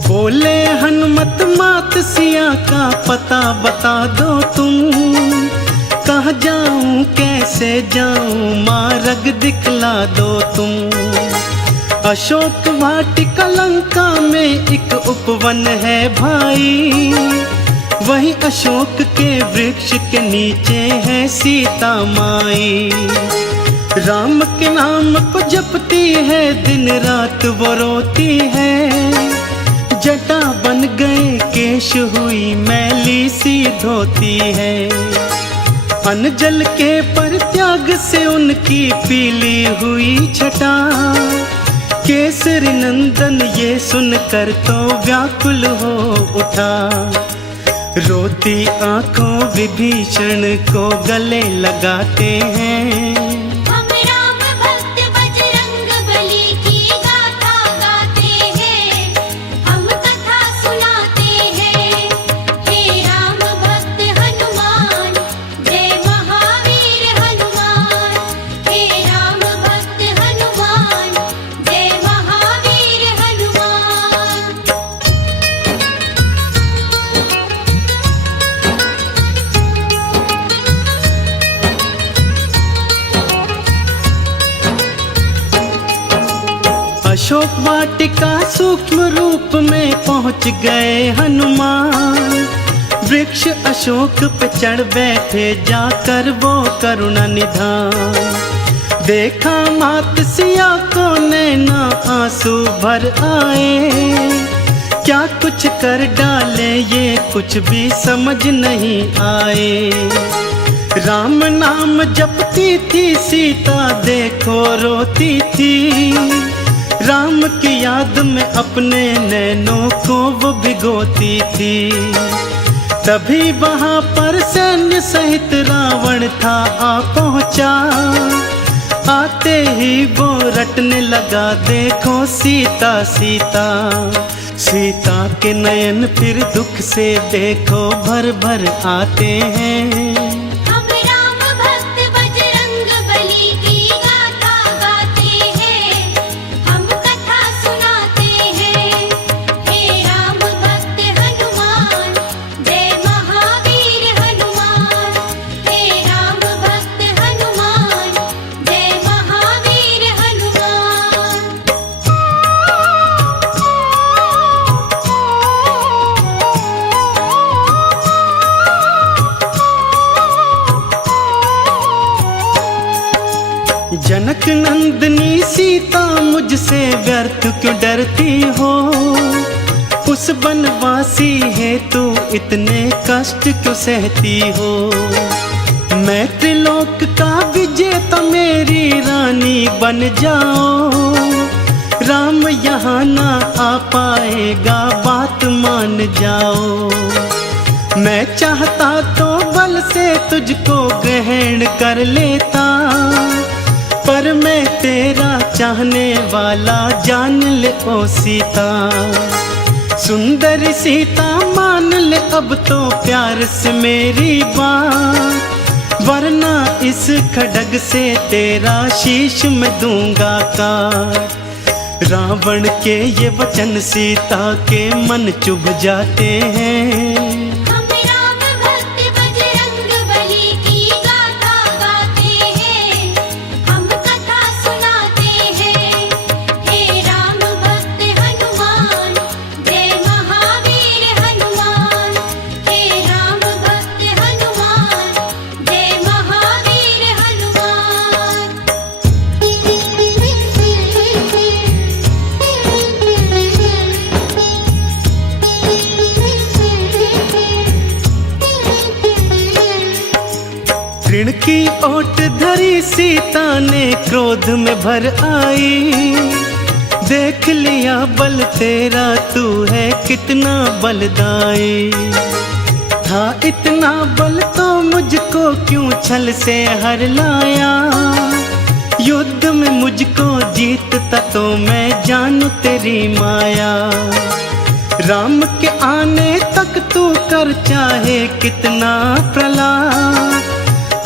बोले हनुमत मात सिया का पता बता दो तुम। कहाँ जाऊं कैसे जाऊं मार्ग दिखला दो तुम। अशोक वाटिका लंका में एक उपवन है भाई, वही अशोक के वृक्ष के नीचे है सीता माई। राम के नाम को जपती है, दिन रात वो रोती है। जटा बन गए केश हुई मैली सी धोती है। अन्न जल के परित्याग से उनकी पीली हुई छटा। केसरी नंदन ये सुनकर तो व्याकुल हो उठा। रोती आंखों विभीषण को गले लगाते हैं। हम राम भक्त बजरंग बली की गाथा गाते हैं, हम कथा सुनाते हैं। हे राम भक्त हनुमान, जय महावीर हनुमान। हे राम भक्त हनुमान, जय महावीर हनुमान। अशोक वाटिका सूक्ष्म रूप में पहुंच गए हनुमान। वृक्ष अशोक पे चढ़ बैठे, जाकर वो करुणा निधान। देखा मात सिया को नैना आंसू भर आए। क्या कुछ कर डाले ये कुछ भी समझ नहीं आए। राम नाम जपती थी सीता, देखो रोती थी। राम की याद में अपने नैनों को वो भिगोती थी। तभी वहां पर सैन्य सहित रावण था आ पहुंचा। आते ही वो रटने लगा, देखो सीता सीता। सीता के नयन फिर दुख से देखो भर भर आते हैं। हम राम भक्त बजरंग बली की गाथा गाते हैं, हम कथा सुनाते हैं। हे राम भक्त हनुमान, जय महावीर हनुमान। हे राम भक्त हनुमान, जय महावीर हनुमान। जनक नंदनी सीता, मुझसे व्यर्थ क्यों डरती हो। उस बनवासी है तू इतने कष्ट क्यों सहती हो। मैं त्रिलोक का विजेता, मेरी रानी बन जाओ। राम यहाँ ना आ पाएगा, बात मान जाओ। मैं चाहता तो बल से तुझको ग्रहण कर लेता, पर मैं तेरा चाहने वाला जान ले ओ सीता। सुंदर सीता मान ले अब तो प्यार से मेरी बात, वरना इस खड्ग से तेरा शीश मैं दूंगा काट। रावण के ये वचन सीता के मन चुभ जाते हैं। हम राम भक्त बजरंग बली की गाथा गाते हैं, हम कथा सुनाते हैं। हे राम भक्त हनुमान, जय महावीर हनुमान। हे राम भक्त हनुमान, जय महावीर हनुमान। ऋण की ओट धरी सीता ने क्रोध में भर आई। देख लिया बल तेरा, तू है कितना बलदाई। था इतना बल तो मुझको क्यों छल से हर लाया। युद्ध में मुझको जीतता तो मैं जानू तेरी माया। राम के आने तक तू कर चाहे कितना प्रलाप,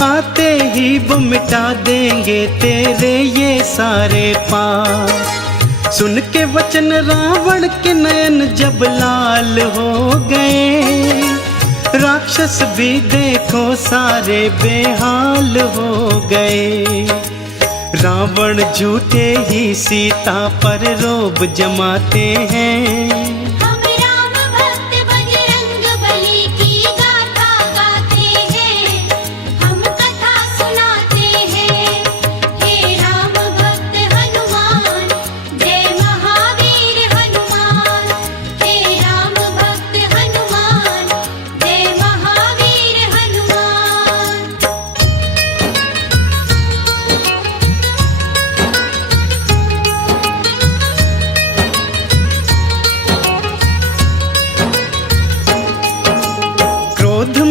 आते ही वो मिटा देंगे तेरे ये सारे पाप। सुन के वचन रावण के नयन जब लाल हो गए, राक्षस भी देखो सारे बेहाल हो गए। रावण झूठे ही सीता पर रोब जमाते हैं। हम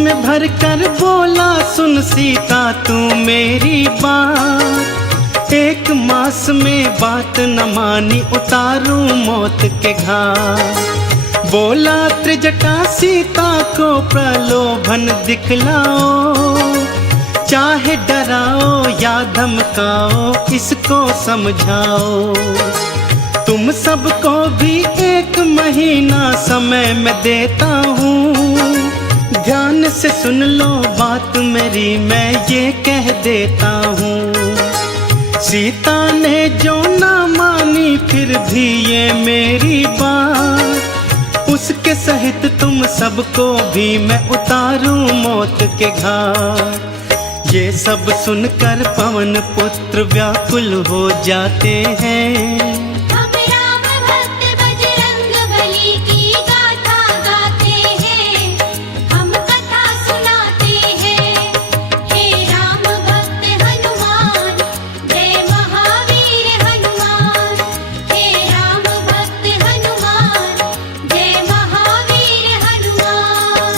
में भर कर बोला, सुन सीता तू मेरी बात। 1 मास में बात न मानी, उतारूं मौत के घाट। बोला त्रिजटा सीता को प्रलोभन दिखलाओ, चाहे डराओ या धमकाओ, इसको समझाओ। तुम सबको भी 1 महीना समय मैं देता हूँ, ध्यान से सुन लो बात मेरी, मैं ये कह देता हूँ। सीता ने जो ना मानी फिर भी ये मेरी बात, उसके सहित तुम सबको भी मैं उतारूं मौत के घाट। ये सब सुनकर पवन पुत्र व्याकुल हो जाते हैं। हम राम भक्त बजरंग बली की गाथा गाते हैं, हम कथा सुनाते हैं। हे राम भक्त हनुमान, जय महावीर हनुमान। हे राम भक्त हनुमान, जय महावीर हनुमान।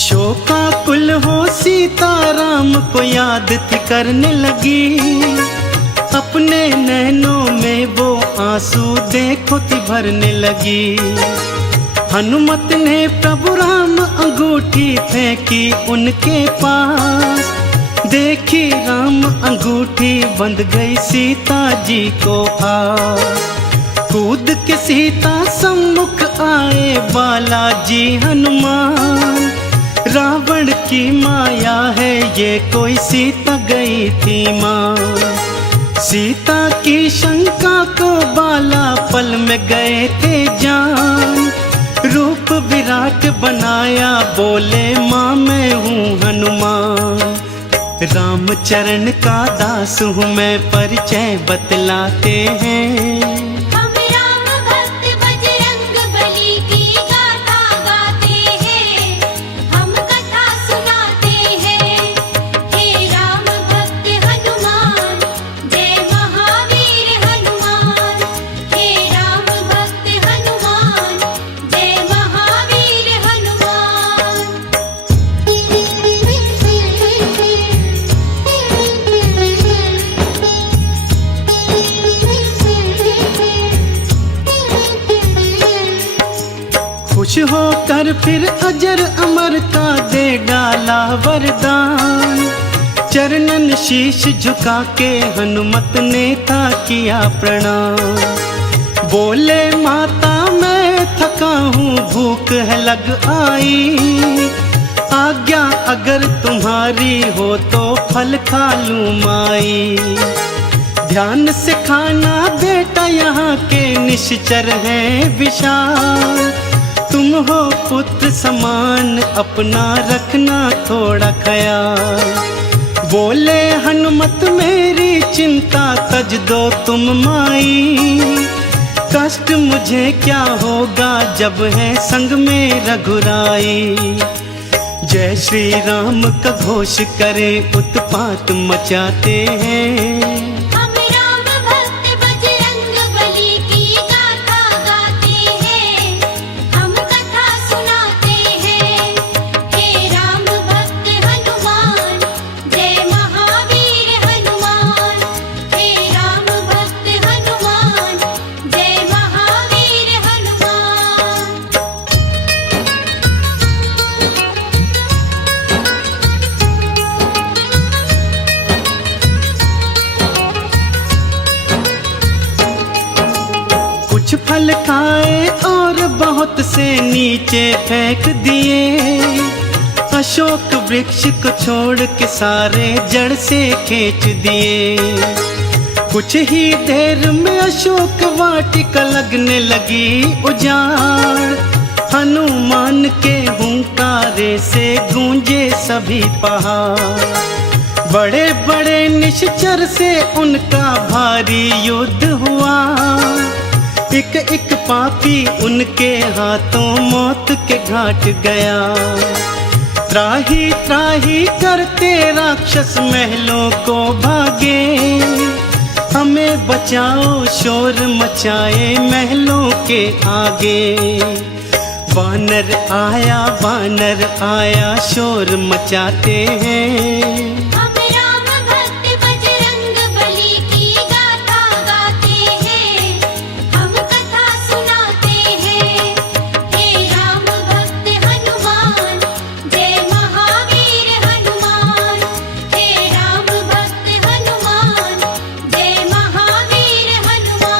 शोकाकुल हो सीता राम को याद थी करने लगी, अपने नैनों में वो आंसू देखो थी भरने लगी। हनुमत ने प्रभु राम अंगूठी फेंकी उनके पास, देखी राम अंगूठी बंध गई सीता जी को आस। कूद के सीता सम्मुख आए बालाजी हनुमान, रावण की माया है ये कोई सीता गई थी माँ। सीता की शंका को बाला पल में गए थे जान, रूप विराट बनाया बोले माँ मैं हूँ हनुमान। रामचरण का दास हूँ मैं परिचय बतलाते हैं। हम राम भक्त बजरंग बली की गाथा गाते हैं, हम कथा सुनाते हैं। हे राम भक्त हनुमान, जय महावीर हनुमान। हे राम भक्त हनुमान, जय महावीर खुश होकर फिर अजर अमर का दे डाला वरदान, चरणन शीश झुका के हनुमत ने था किया प्रणाम। बोले माता मैं थका हूँ भूख है लग आई, आज्ञा अगर तुम्हारी हो तो फल खा लूँ माई। ध्यान से खाना बेटा यहाँ के निश्चर हैं विशाल, तुम हो पुत्र समान अपना रखना थोड़ा ख्याल। बोले हनुमत मेरी चिंता तज दो तुम माई, कष्ट मुझे क्या होगा जब है संग में रघुराई। जय श्री राम का घोष करे उत्पात मचाते हैं। हम राम भक्त बजरंग बली की गाथा गाते हैं, हम कथा सुनाते हैं। हे राम भक्त हनुमान, जय महावीर हनुमान। हे राम भक्त हनुमान, जय महावीर हनुमान। कुछ फल खाए और बहुत से नीचे फेंक दिए, अशोक वृक्ष को छोड़ के सारे जड़ से खींच दिए। कुछ ही देर में अशोक वाटिका लगने लगी उजाड़, हनुमान के हुंकारे से गूंजे सभी पहाड़। बड़े बड़े निश्चर से उनका भारी युद्ध हुआ, एक एक पापी उनके हाथों मौत के घाट गया। त्राही त्राही करते राक्षस महलों को भागे, हमें बचाओ शोर मचाए महलों के आगे। वानर आया शोर मचाते हैं, हम राम भक्त बजरंग बली की गाथा गाते हैं, हम कथा सुनाते हैं। हे राम भक्त हनुमान, जय महावीर हनुमान। हे राम भक्त हनुमान, जय महावीर हनुमान।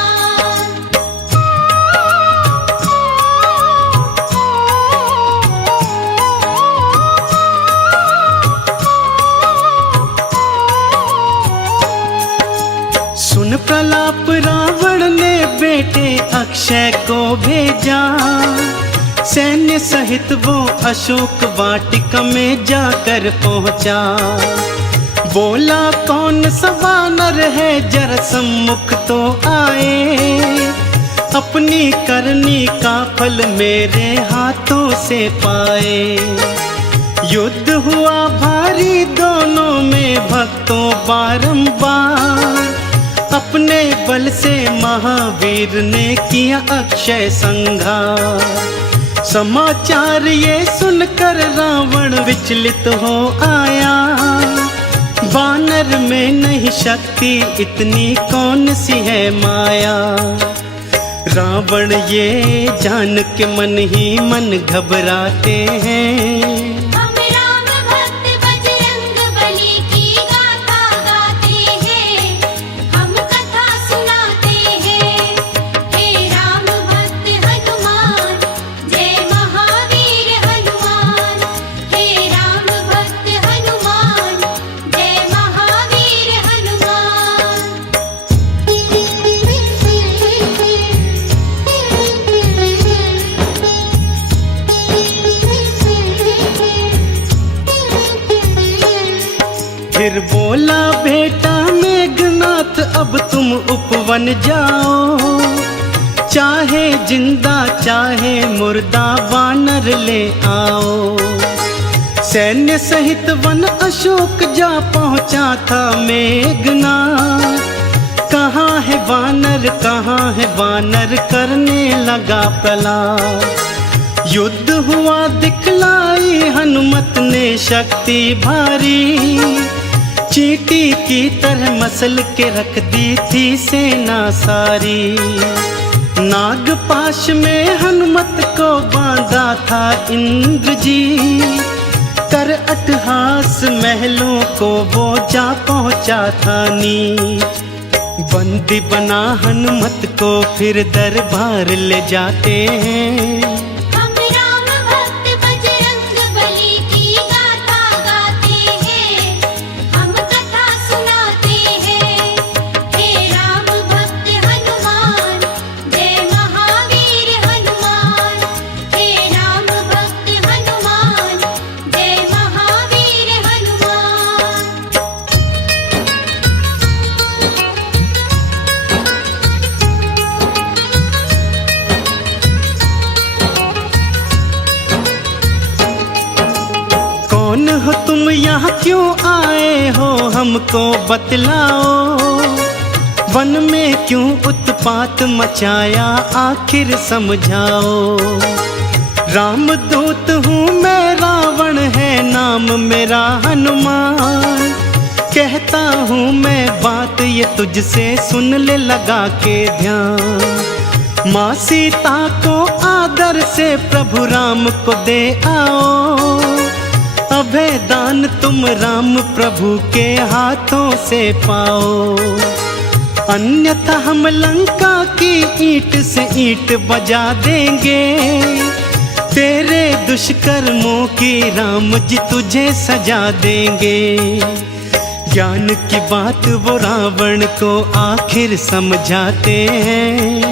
सुन प्रलाप रावण ने बेटे अक्षय को भेजा, सैन्य सहित वो अशोक वाटिका में जाकर पहुंचा। बोला कौन सा वानर है जरा सम्मुख तो आए, अपनी करनी का फल मेरे हाथों से पाए। युद्ध हुआ भारी दोनों में भक्तों बारंबार, अपने बल से महावीर ने किया अक्षय संहार। समाचार ये सुनकर रावण विचलित हो आया, वानर में नहीं शक्ति इतनी कौन सी है माया। रावण ये जान के मन ही मन घबराते हैं, हम राम भक्त बजरंग बली की गाथा गाते हैं, हम कथा सुनाते हैं। हे राम भक्त हनुमान, जय महावीर हनुमान। हे राम भक्त हनुमान, जय महावीर हनुमान। फिर बोला बेटा मेघनाथ अब तुम उपवन जाओ, चाहे जिंदा चाहे मुर्दा वानर ले आओ। सैन्य सहित वन अशोक जा पहुंचा था मेघनाथ, कहाँ है वानर करने लगा प्रलाप। युद्ध हुआ दिखलाई हनुमत ने शक्ति भारी, चींटी की तरह मसल के रख दी थी सेना सारी। नागपाश में हनुमत को बांधा था इंद्र जी, कर अट्टहास महलों को वो जा पहुंचा था नीच। बंदी बना हनुमत को फिर दरबार ले जाते हैं, हम राम भक्त बजरंग बली की गाथा गाते हैं, हम कथा सुनाते हैं। हे राम भक्त हनुमान, जय महावीर हनुमान। हे राम भक्त हनुमान, जय महावीर हनुमान। कौन हो तुम यहाँ क्यों आए हो हमको बतलाओ, वन में क्यों उत्पात मचाया आखिर समझाओ। रामदूत हूँ मैं रावण है नाम मेरा हनुमान, कहता हूँ मैं बात ये तुझसे सुन ले लगा के ध्यान। माँ सीता को आदर से प्रभु राम को दे आओ, अभय दान तुम राम प्रभु के हाथों से पाओ। अन्यथा हम लंका की ईंट से ईंट बजा देंगे, तेरे दुष्कर्मों की राम जी तुझे सजा देंगे। ज्ञान की बात वो रावण को आखिर समझाते हैं,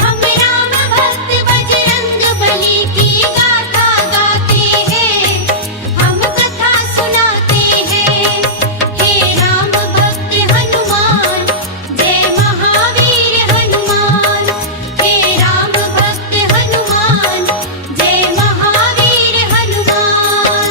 हम राम भक्त बजरंग बली की गाथा गाते हैं, हम कथा सुनाते हैं। हे राम भक्त हनुमान, जय महावीर हनुमान। हे राम भक्त हनुमान, जय महावीर हनुमान।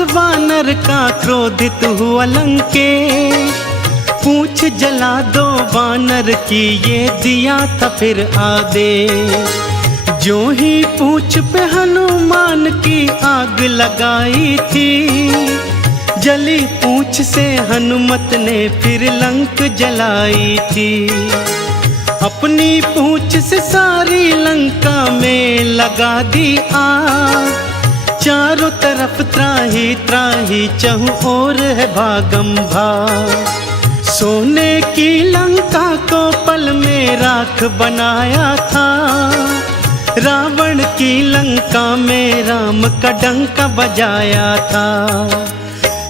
पास वानर का क्रोधित हुआ लंकेश। पूंछ जला दो वानर की ये दिया था फिर आदेश। जो ही पूंछ पे हनुमान की आग लगाई थी, जली पूंछ से हनुमत ने फिर लंक जलाई थी। अपनी पूंछ से सारी लंका में लगा दी आग। चारों तरफ त्राही त्राही चहुं ओर है भागम भाग। सोने की लंका को पल में राख बनाया था। रावण की लंका में राम का डंका बजाया था।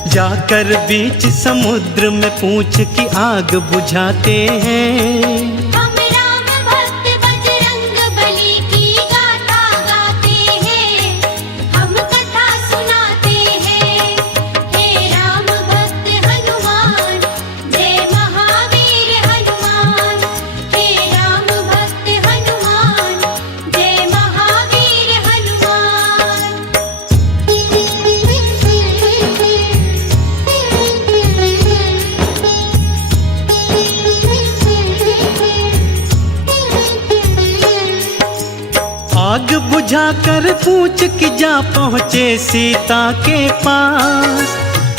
जाकर बीच समुद्र में पूंछ की आग बुझाते हैं। हम राम भक्त बजरंग बली की गाथा गाते हैं, हम कथा सुनाते हैं। हे राम भक्त हनुमान, जय महावीर हनुमान। हे राम भक्त हनुमान, जय महावीर हनुमान। आग बुझाकर पूछ की जा पहुँचे सीता के पास।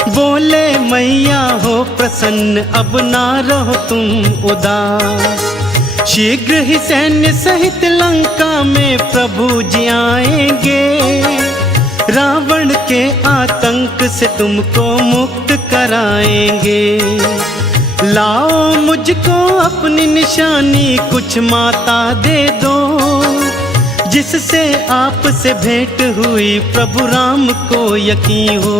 बोले मैया हो प्रसन्न, अब ना रहो तुम उदास। शीघ्र ही सैन्य सहित लंका में प्रभु जी आएंगे। रावण के आतंक से तुमको मुक्त कराएंगे। लाओ मुझको अपनी निशानी, कुछ माता दे दो। जिससे आपसे भेंट हुई प्रभु राम को यकीन हो।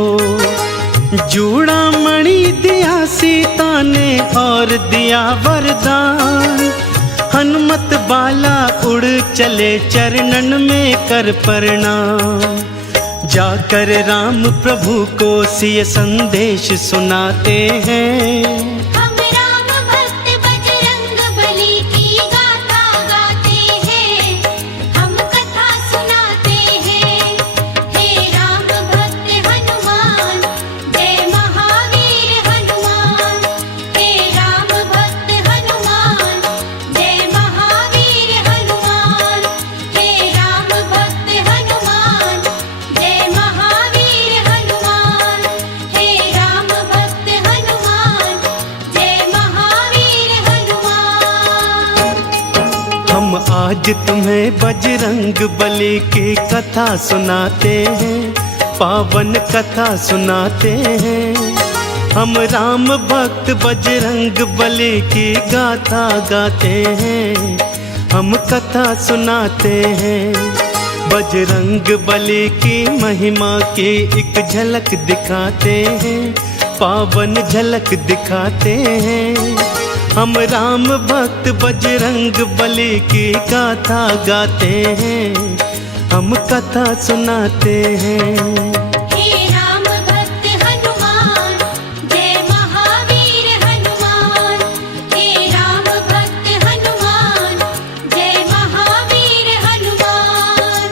जूड़ा मणि दिया सीता ने और दिया वरदान। हनुमत बाला उड़ चले चरणन में कर प्रणाम। जाकर राम प्रभु को सिय संदेश सुनाते हैं। हम राम भक्त बजरंग बली की गाथा गाते हैं, हम कथा सुनाते हैं। हे राम भक्त हनुमान, जय महावीर हनुमान। हे राम भक्त हनुमान, जय महावीर हनुमान। हे राम भक्त हनुमान, जय महावीर हनुमान। हे राम भक्त हनुमान, जय महावीर हनुमान। हम आज तुम्हें बजरंग बली की कथा सुनाते हैं, पावन कथा सुनाते हैं। हम राम भक्त बजरंग बली की गाथा गाते हैं, हम कथा सुनाते हैं। बजरंग बली की महिमा की एक झलक दिखाते हैं, पावन झलक दिखाते हैं। हम राम भक्त बजरंग बली की गाथा गाते हैं, हम कथा सुनाते हैं। हे राम भक्त हनुमान, जय महावीर हनुमान। हे राम भक्त हनुमान, जय महावीर हनुमान।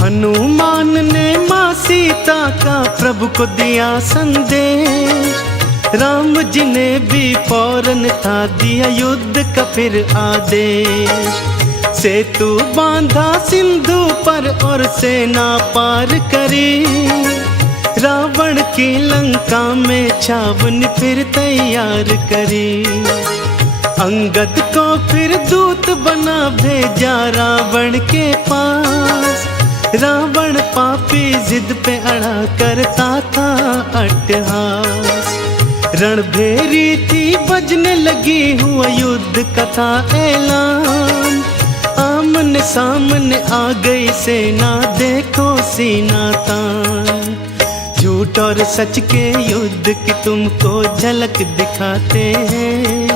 हनुमान ने माँ सीता का प्रभु को दिया संदेश। राम जी ने भी फौरन था दिया युद्ध का फिर आदेश। सेतु बांधा सिंधु पर और सेना पार करी। रावण की लंका में छावनी फिर तैयार करी। अंगद को फिर दूत बना भेजा रावण के पास। रावण पापी जिद पे अड़ा करता था अट्टहास। रणभेरी थी बजने लगी हुआ युद्ध कथा ऐलान। आमने सामने आ गई सेना देखो सीना तान। झूठ और सच के युद्ध की तुमको झलक दिखाते हैं।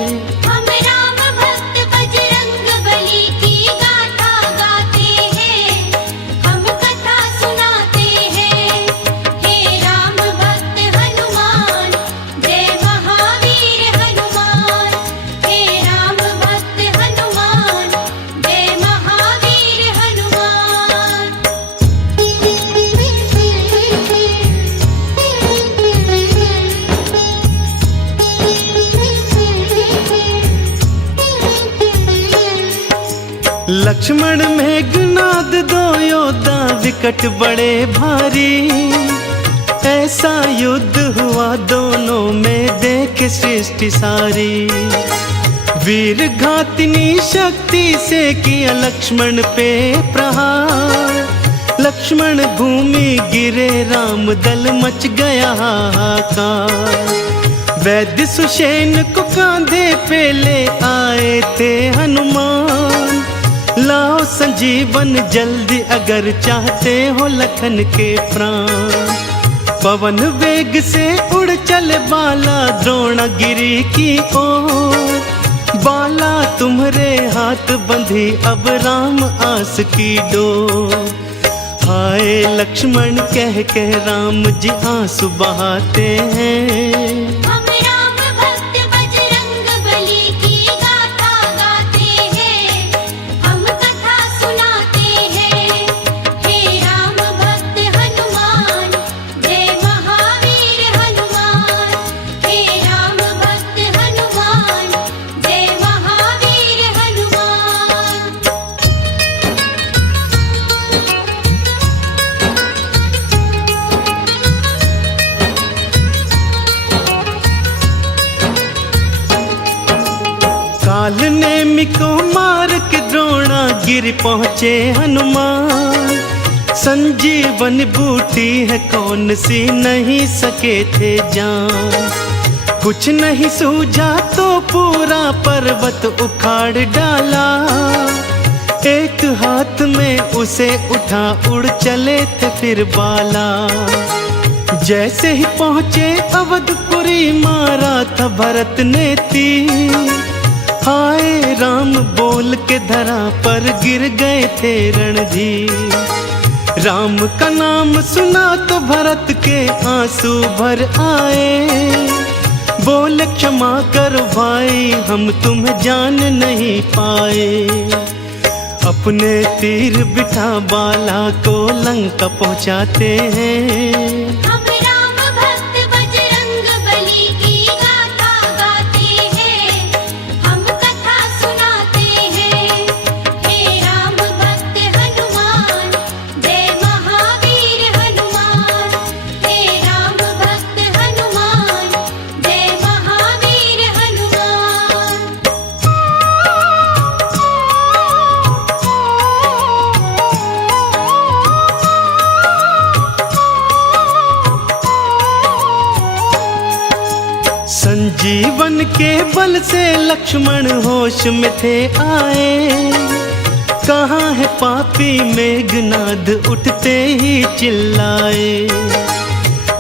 हम राम भक्त बजरंग बली की गाथा गाते हैं, हम कथा सुनाते हैं। हे राम भक्त हनुमान, जय महावीर लक्ष्मण मेघनाद दो योद्धा विकट बड़े भारी, ऐसा युद्ध हुआ दोनों में देखे सृष्टि सारी। वीर घातिनी शक्ति से किया लक्ष्मण पे प्रहार, लक्ष्मण भूमि गिरे राम दल मच गया हाहाकार। वैद्य सुषेण को कांधे पे ले आए थे हनुमान, लाओ संजीवन जल्दी अगर चाहते हो लखन के प्राण। पवन वेग से उड़ चले बाला द्रोणगिरी की ओर, बाला तुम्हारे हाथ बंधी अब राम आस की डोर। हाय लक्ष्मण कह के राम जी आंसू बहाते हैं, हम राम भक्त बजरंग बली की गाथा गाते हैं, हम कथा सुनाते हैं। हे राम भक्त हनुमान, जय महावीर हनुमान। हे राम भक्त हनुमान, जय महावीर हनुमान। काल नेमि को मार के द्रोणा गिर पहुँचे हनुमान। संजीवन बूटी है कौन सी नहीं सके थे जान, कुछ नहीं सूझा तो पूरा पर्वत उखाड़ डाला। एक हाथ में उसे उठा उड़ चले थे फिर बाला। जैसे ही पहुँचे अवधपुरी मारा था भरत ने तीर, हाय राम बोल के धरा पर गिर गए थे रणधीर। राम का नाम सुना तो भरत के आंसू भर आए, बोले क्षमा कर भाई हम तुम्हें जान नहीं पाए। अपने तीर बिठा बाला को लंका पहुंचाते हैं, हम राम भक्त बजरंग बली की गाथा गाते हैं, हम कथा सुनाते हैं। हे राम भक्त हनुमान, जय महावीर हनुमान। हे राम भक्त हनुमान, जय महावीर हनुमान। संजीवन के बल से लक्ष्मण होश में थे आए। कहाँ है पापी मेघनाद उठते ही चिल्लाए।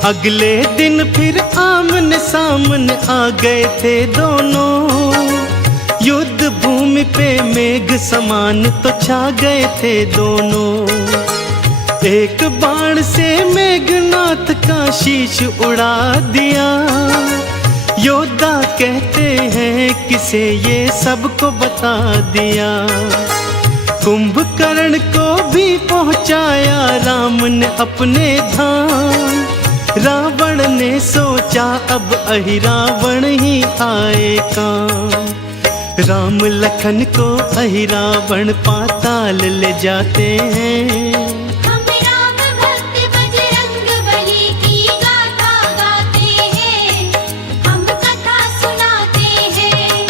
अगले दिन फिर आमने सामने आ गए थे दोनों, युद्ध भूमि पे मेघ समान तो छा गए थे दोनों। एक बाण से मेघनाथ का शीश उड़ा दिया, योद्धा कहते हैं किसे ये सबको बता दिया। कुंभकर्ण को भी पहुंचाया राम ने अपने धाम। रावण ने सोचा अब अहिरावण ही आए काम। राम लखन को अहिरावण पाताल ले जाते हैं, हम राम भक्त बजरंग बली की गाथा गाते हैं, हम कथा सुनाते हैं।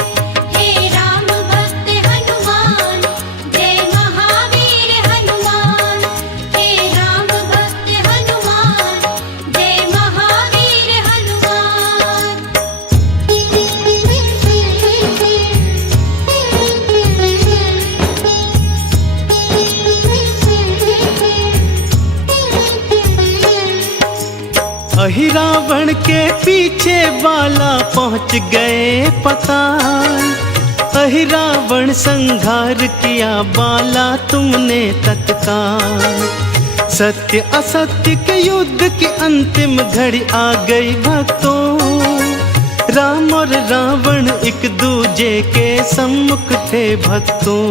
हे राम भक्त हनुमान, जय महावीर हनुमान। हे राम भक्त हनुमान, जय महावीर हनुमान। अहिरावण के पीछे बाला पहुंच गए पताल। अहिरावण संघार किया बाला तुमने तत्काल। सत्य असत्य के युद्ध की अंतिम घड़ी आ गई भक्तों। राम और रावण एक दूजे के सम्मुख थे भक्तों।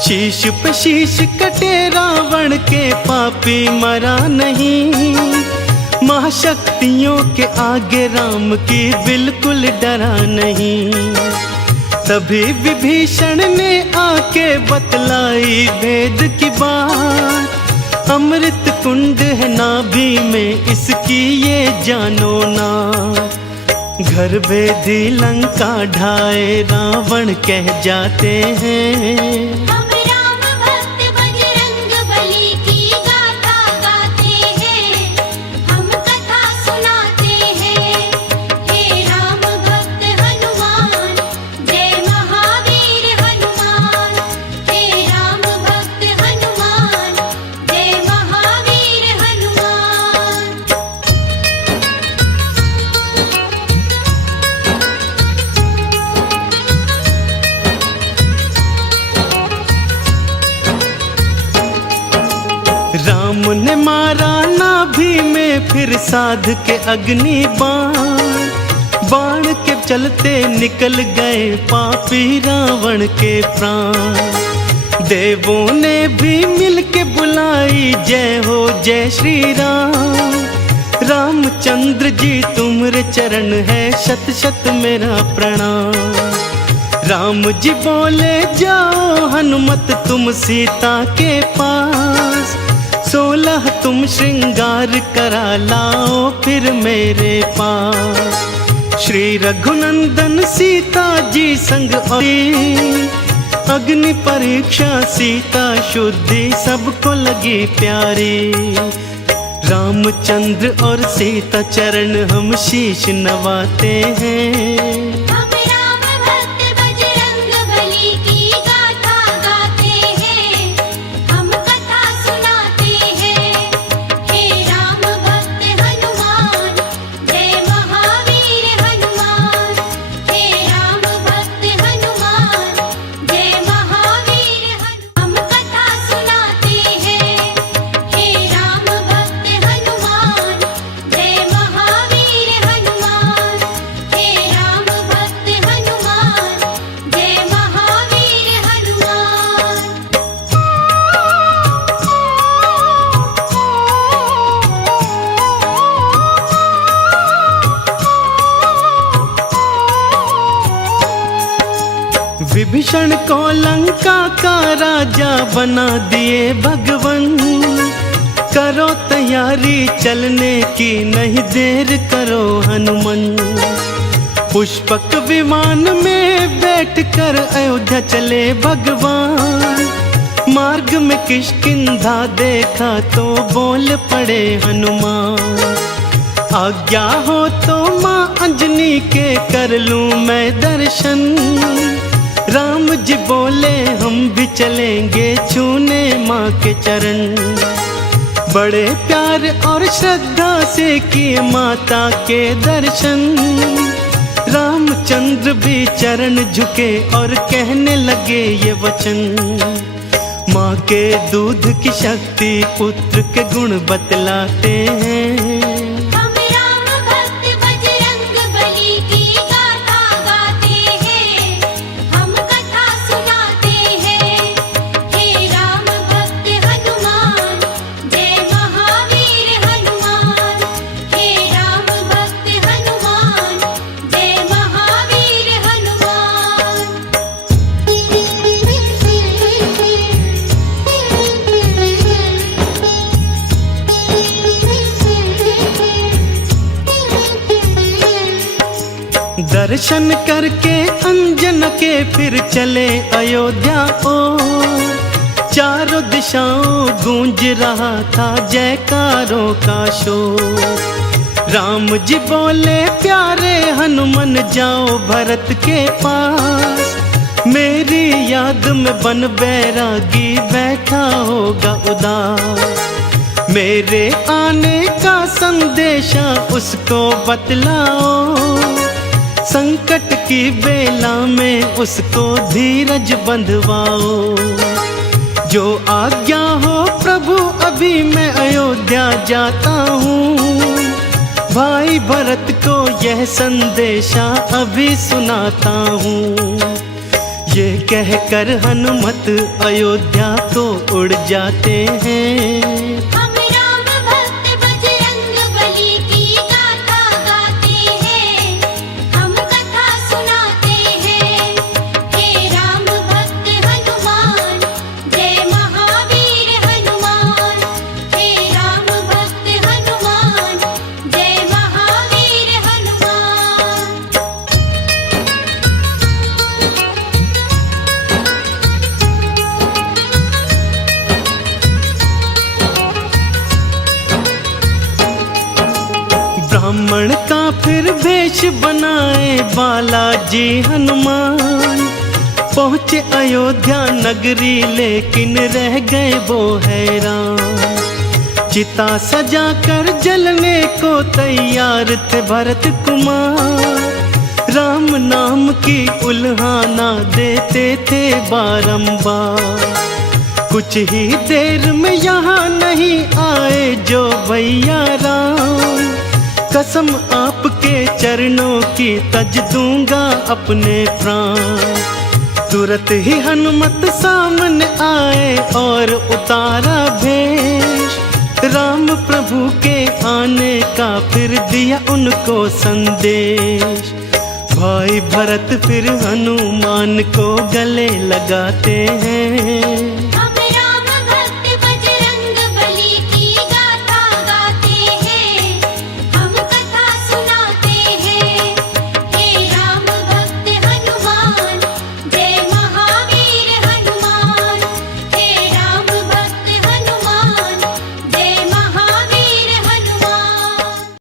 शीश पे शीश कटे रावण के पापी मरा नहीं। महाशक्तियों के आगे राम की बिल्कुल डरा नहीं। तभी विभीषण ने आके बतलाई भेद की बात। अमृत कुंड है नाभि में इसकी ये जानो ना। घर भेदी लंका ढाए रावण कह जाते हैं। हम राम भक्त बजरंग बली की गाथा गाते हैं, हम कथा सुनाते हैं। हे राम भक्त हनुमान, जय महावीर हनुमान। हे राम भक्त हनुमान, जय महावीर हनुमान। राम ने मारा नाभि में फिर साध के अग्नि बाण। बाण के चलते निकल गए पापी रावण के प्राण। देवों ने भी मिल के बुलाई जय हो जय श्री राम। रामचंद्र जी तुम्हारे चरण है शत शत मेरा प्रणाम। राम जी बोले जाओ हनुमत तुम सीता के पास। 16 तुम श्रृंगार करा लाओ फिर मेरे पास। श्री रघुनंदन सीता जी संग आई। अग्नि परीक्षा सीता शुद्धि सबको लगी प्यारी। रामचंद्र और सीता चरण हम शीश नवाते हैं। हम राम भक्त बजरंग बली की गाथा गाते हैं, हम कथा सुनाते हैं। हे राम भक्त हनुमान, जय महावीर हनुमान। हे राम भक्त हनुमान, जय महावीर हनुमान। हम कथा सुनाते हैं। हे राम भक्त हनुमान, जय महावीर हनुमान। हे राम भक्त हनुमान, जय महावीर हनुमान। विभीषण को लंका का राजा बना दिए भगवन। करो तैयारी चलने की नहीं देर करो हनुमान। पुष्पक विमान में बैठकर अयोध्या चले भगवान। मार्ग में किष्किंधा देखा तो बोल पड़े हनुमान। आज्ञा हो तो माँ अंजनी के कर लूं मैं दर्शन। राम जी बोले हम भी चलेंगे छूने माँ के चरण। बड़े प्यार और श्रद्धा से किए माता के दर्शन। रामचंद्र भी चरण झुके और कहने लगे ये वचन। माँ के दूध की शक्ति पुत्र के गुण बतलाते हैं। हम राम भक्त बजरंग बली की गाथा गाते हैं, हम कथा सुनाते हैं। हे राम भक्त हनुमान, जय महावीर हनुमान। हे राम भक्त हनुमान, जय महावीर हनुमान। दर्शन करके अंजन के फिर चले अयोध्या ओर। चारों दिशाओं गूंज रहा था जयकारों का शोर। राम जी बोले प्यारे हनुमान जाओ भरत के पास। मेरी याद में बन बैरागी बैठा होगा उदास। मेरे आने का संदेशा उसको बतलाओ। संकट की बेला में उसको धीरज बंधवाओ। जो आज्ञा हो प्रभु अभी मैं अयोध्या जाता हूँ। भाई भरत को यह संदेशा अभी सुनाता हूँ। ये कहकर हनुमत अयोध्या को उड़ जाते हैं। हम राम भक्त बजरंग बली की गाथा गाते हैं, हम कथा सुनाते हैं। ब्राह्मण का फिर वेश बनाए बालाजी हनुमान। पहुँचे अयोध्या नगरी लेकिन रह गए वो हैरान। चिता सजा कर जलने को तैयार थे भरत कुमार। राम नाम की उल्हाना देते थे बारंबार। कुछ ही देर में यहाँ नहीं आए जो भैया राम। कसम आपके चरणों की तज दूंगा अपने प्राण। तुरंत ही हनुमत सामने आए और उतारा भेष। राम प्रभु के आने का फिर दिया उनको संदेश। भाई भरत फिर हनुमान को गले लगाते हैं।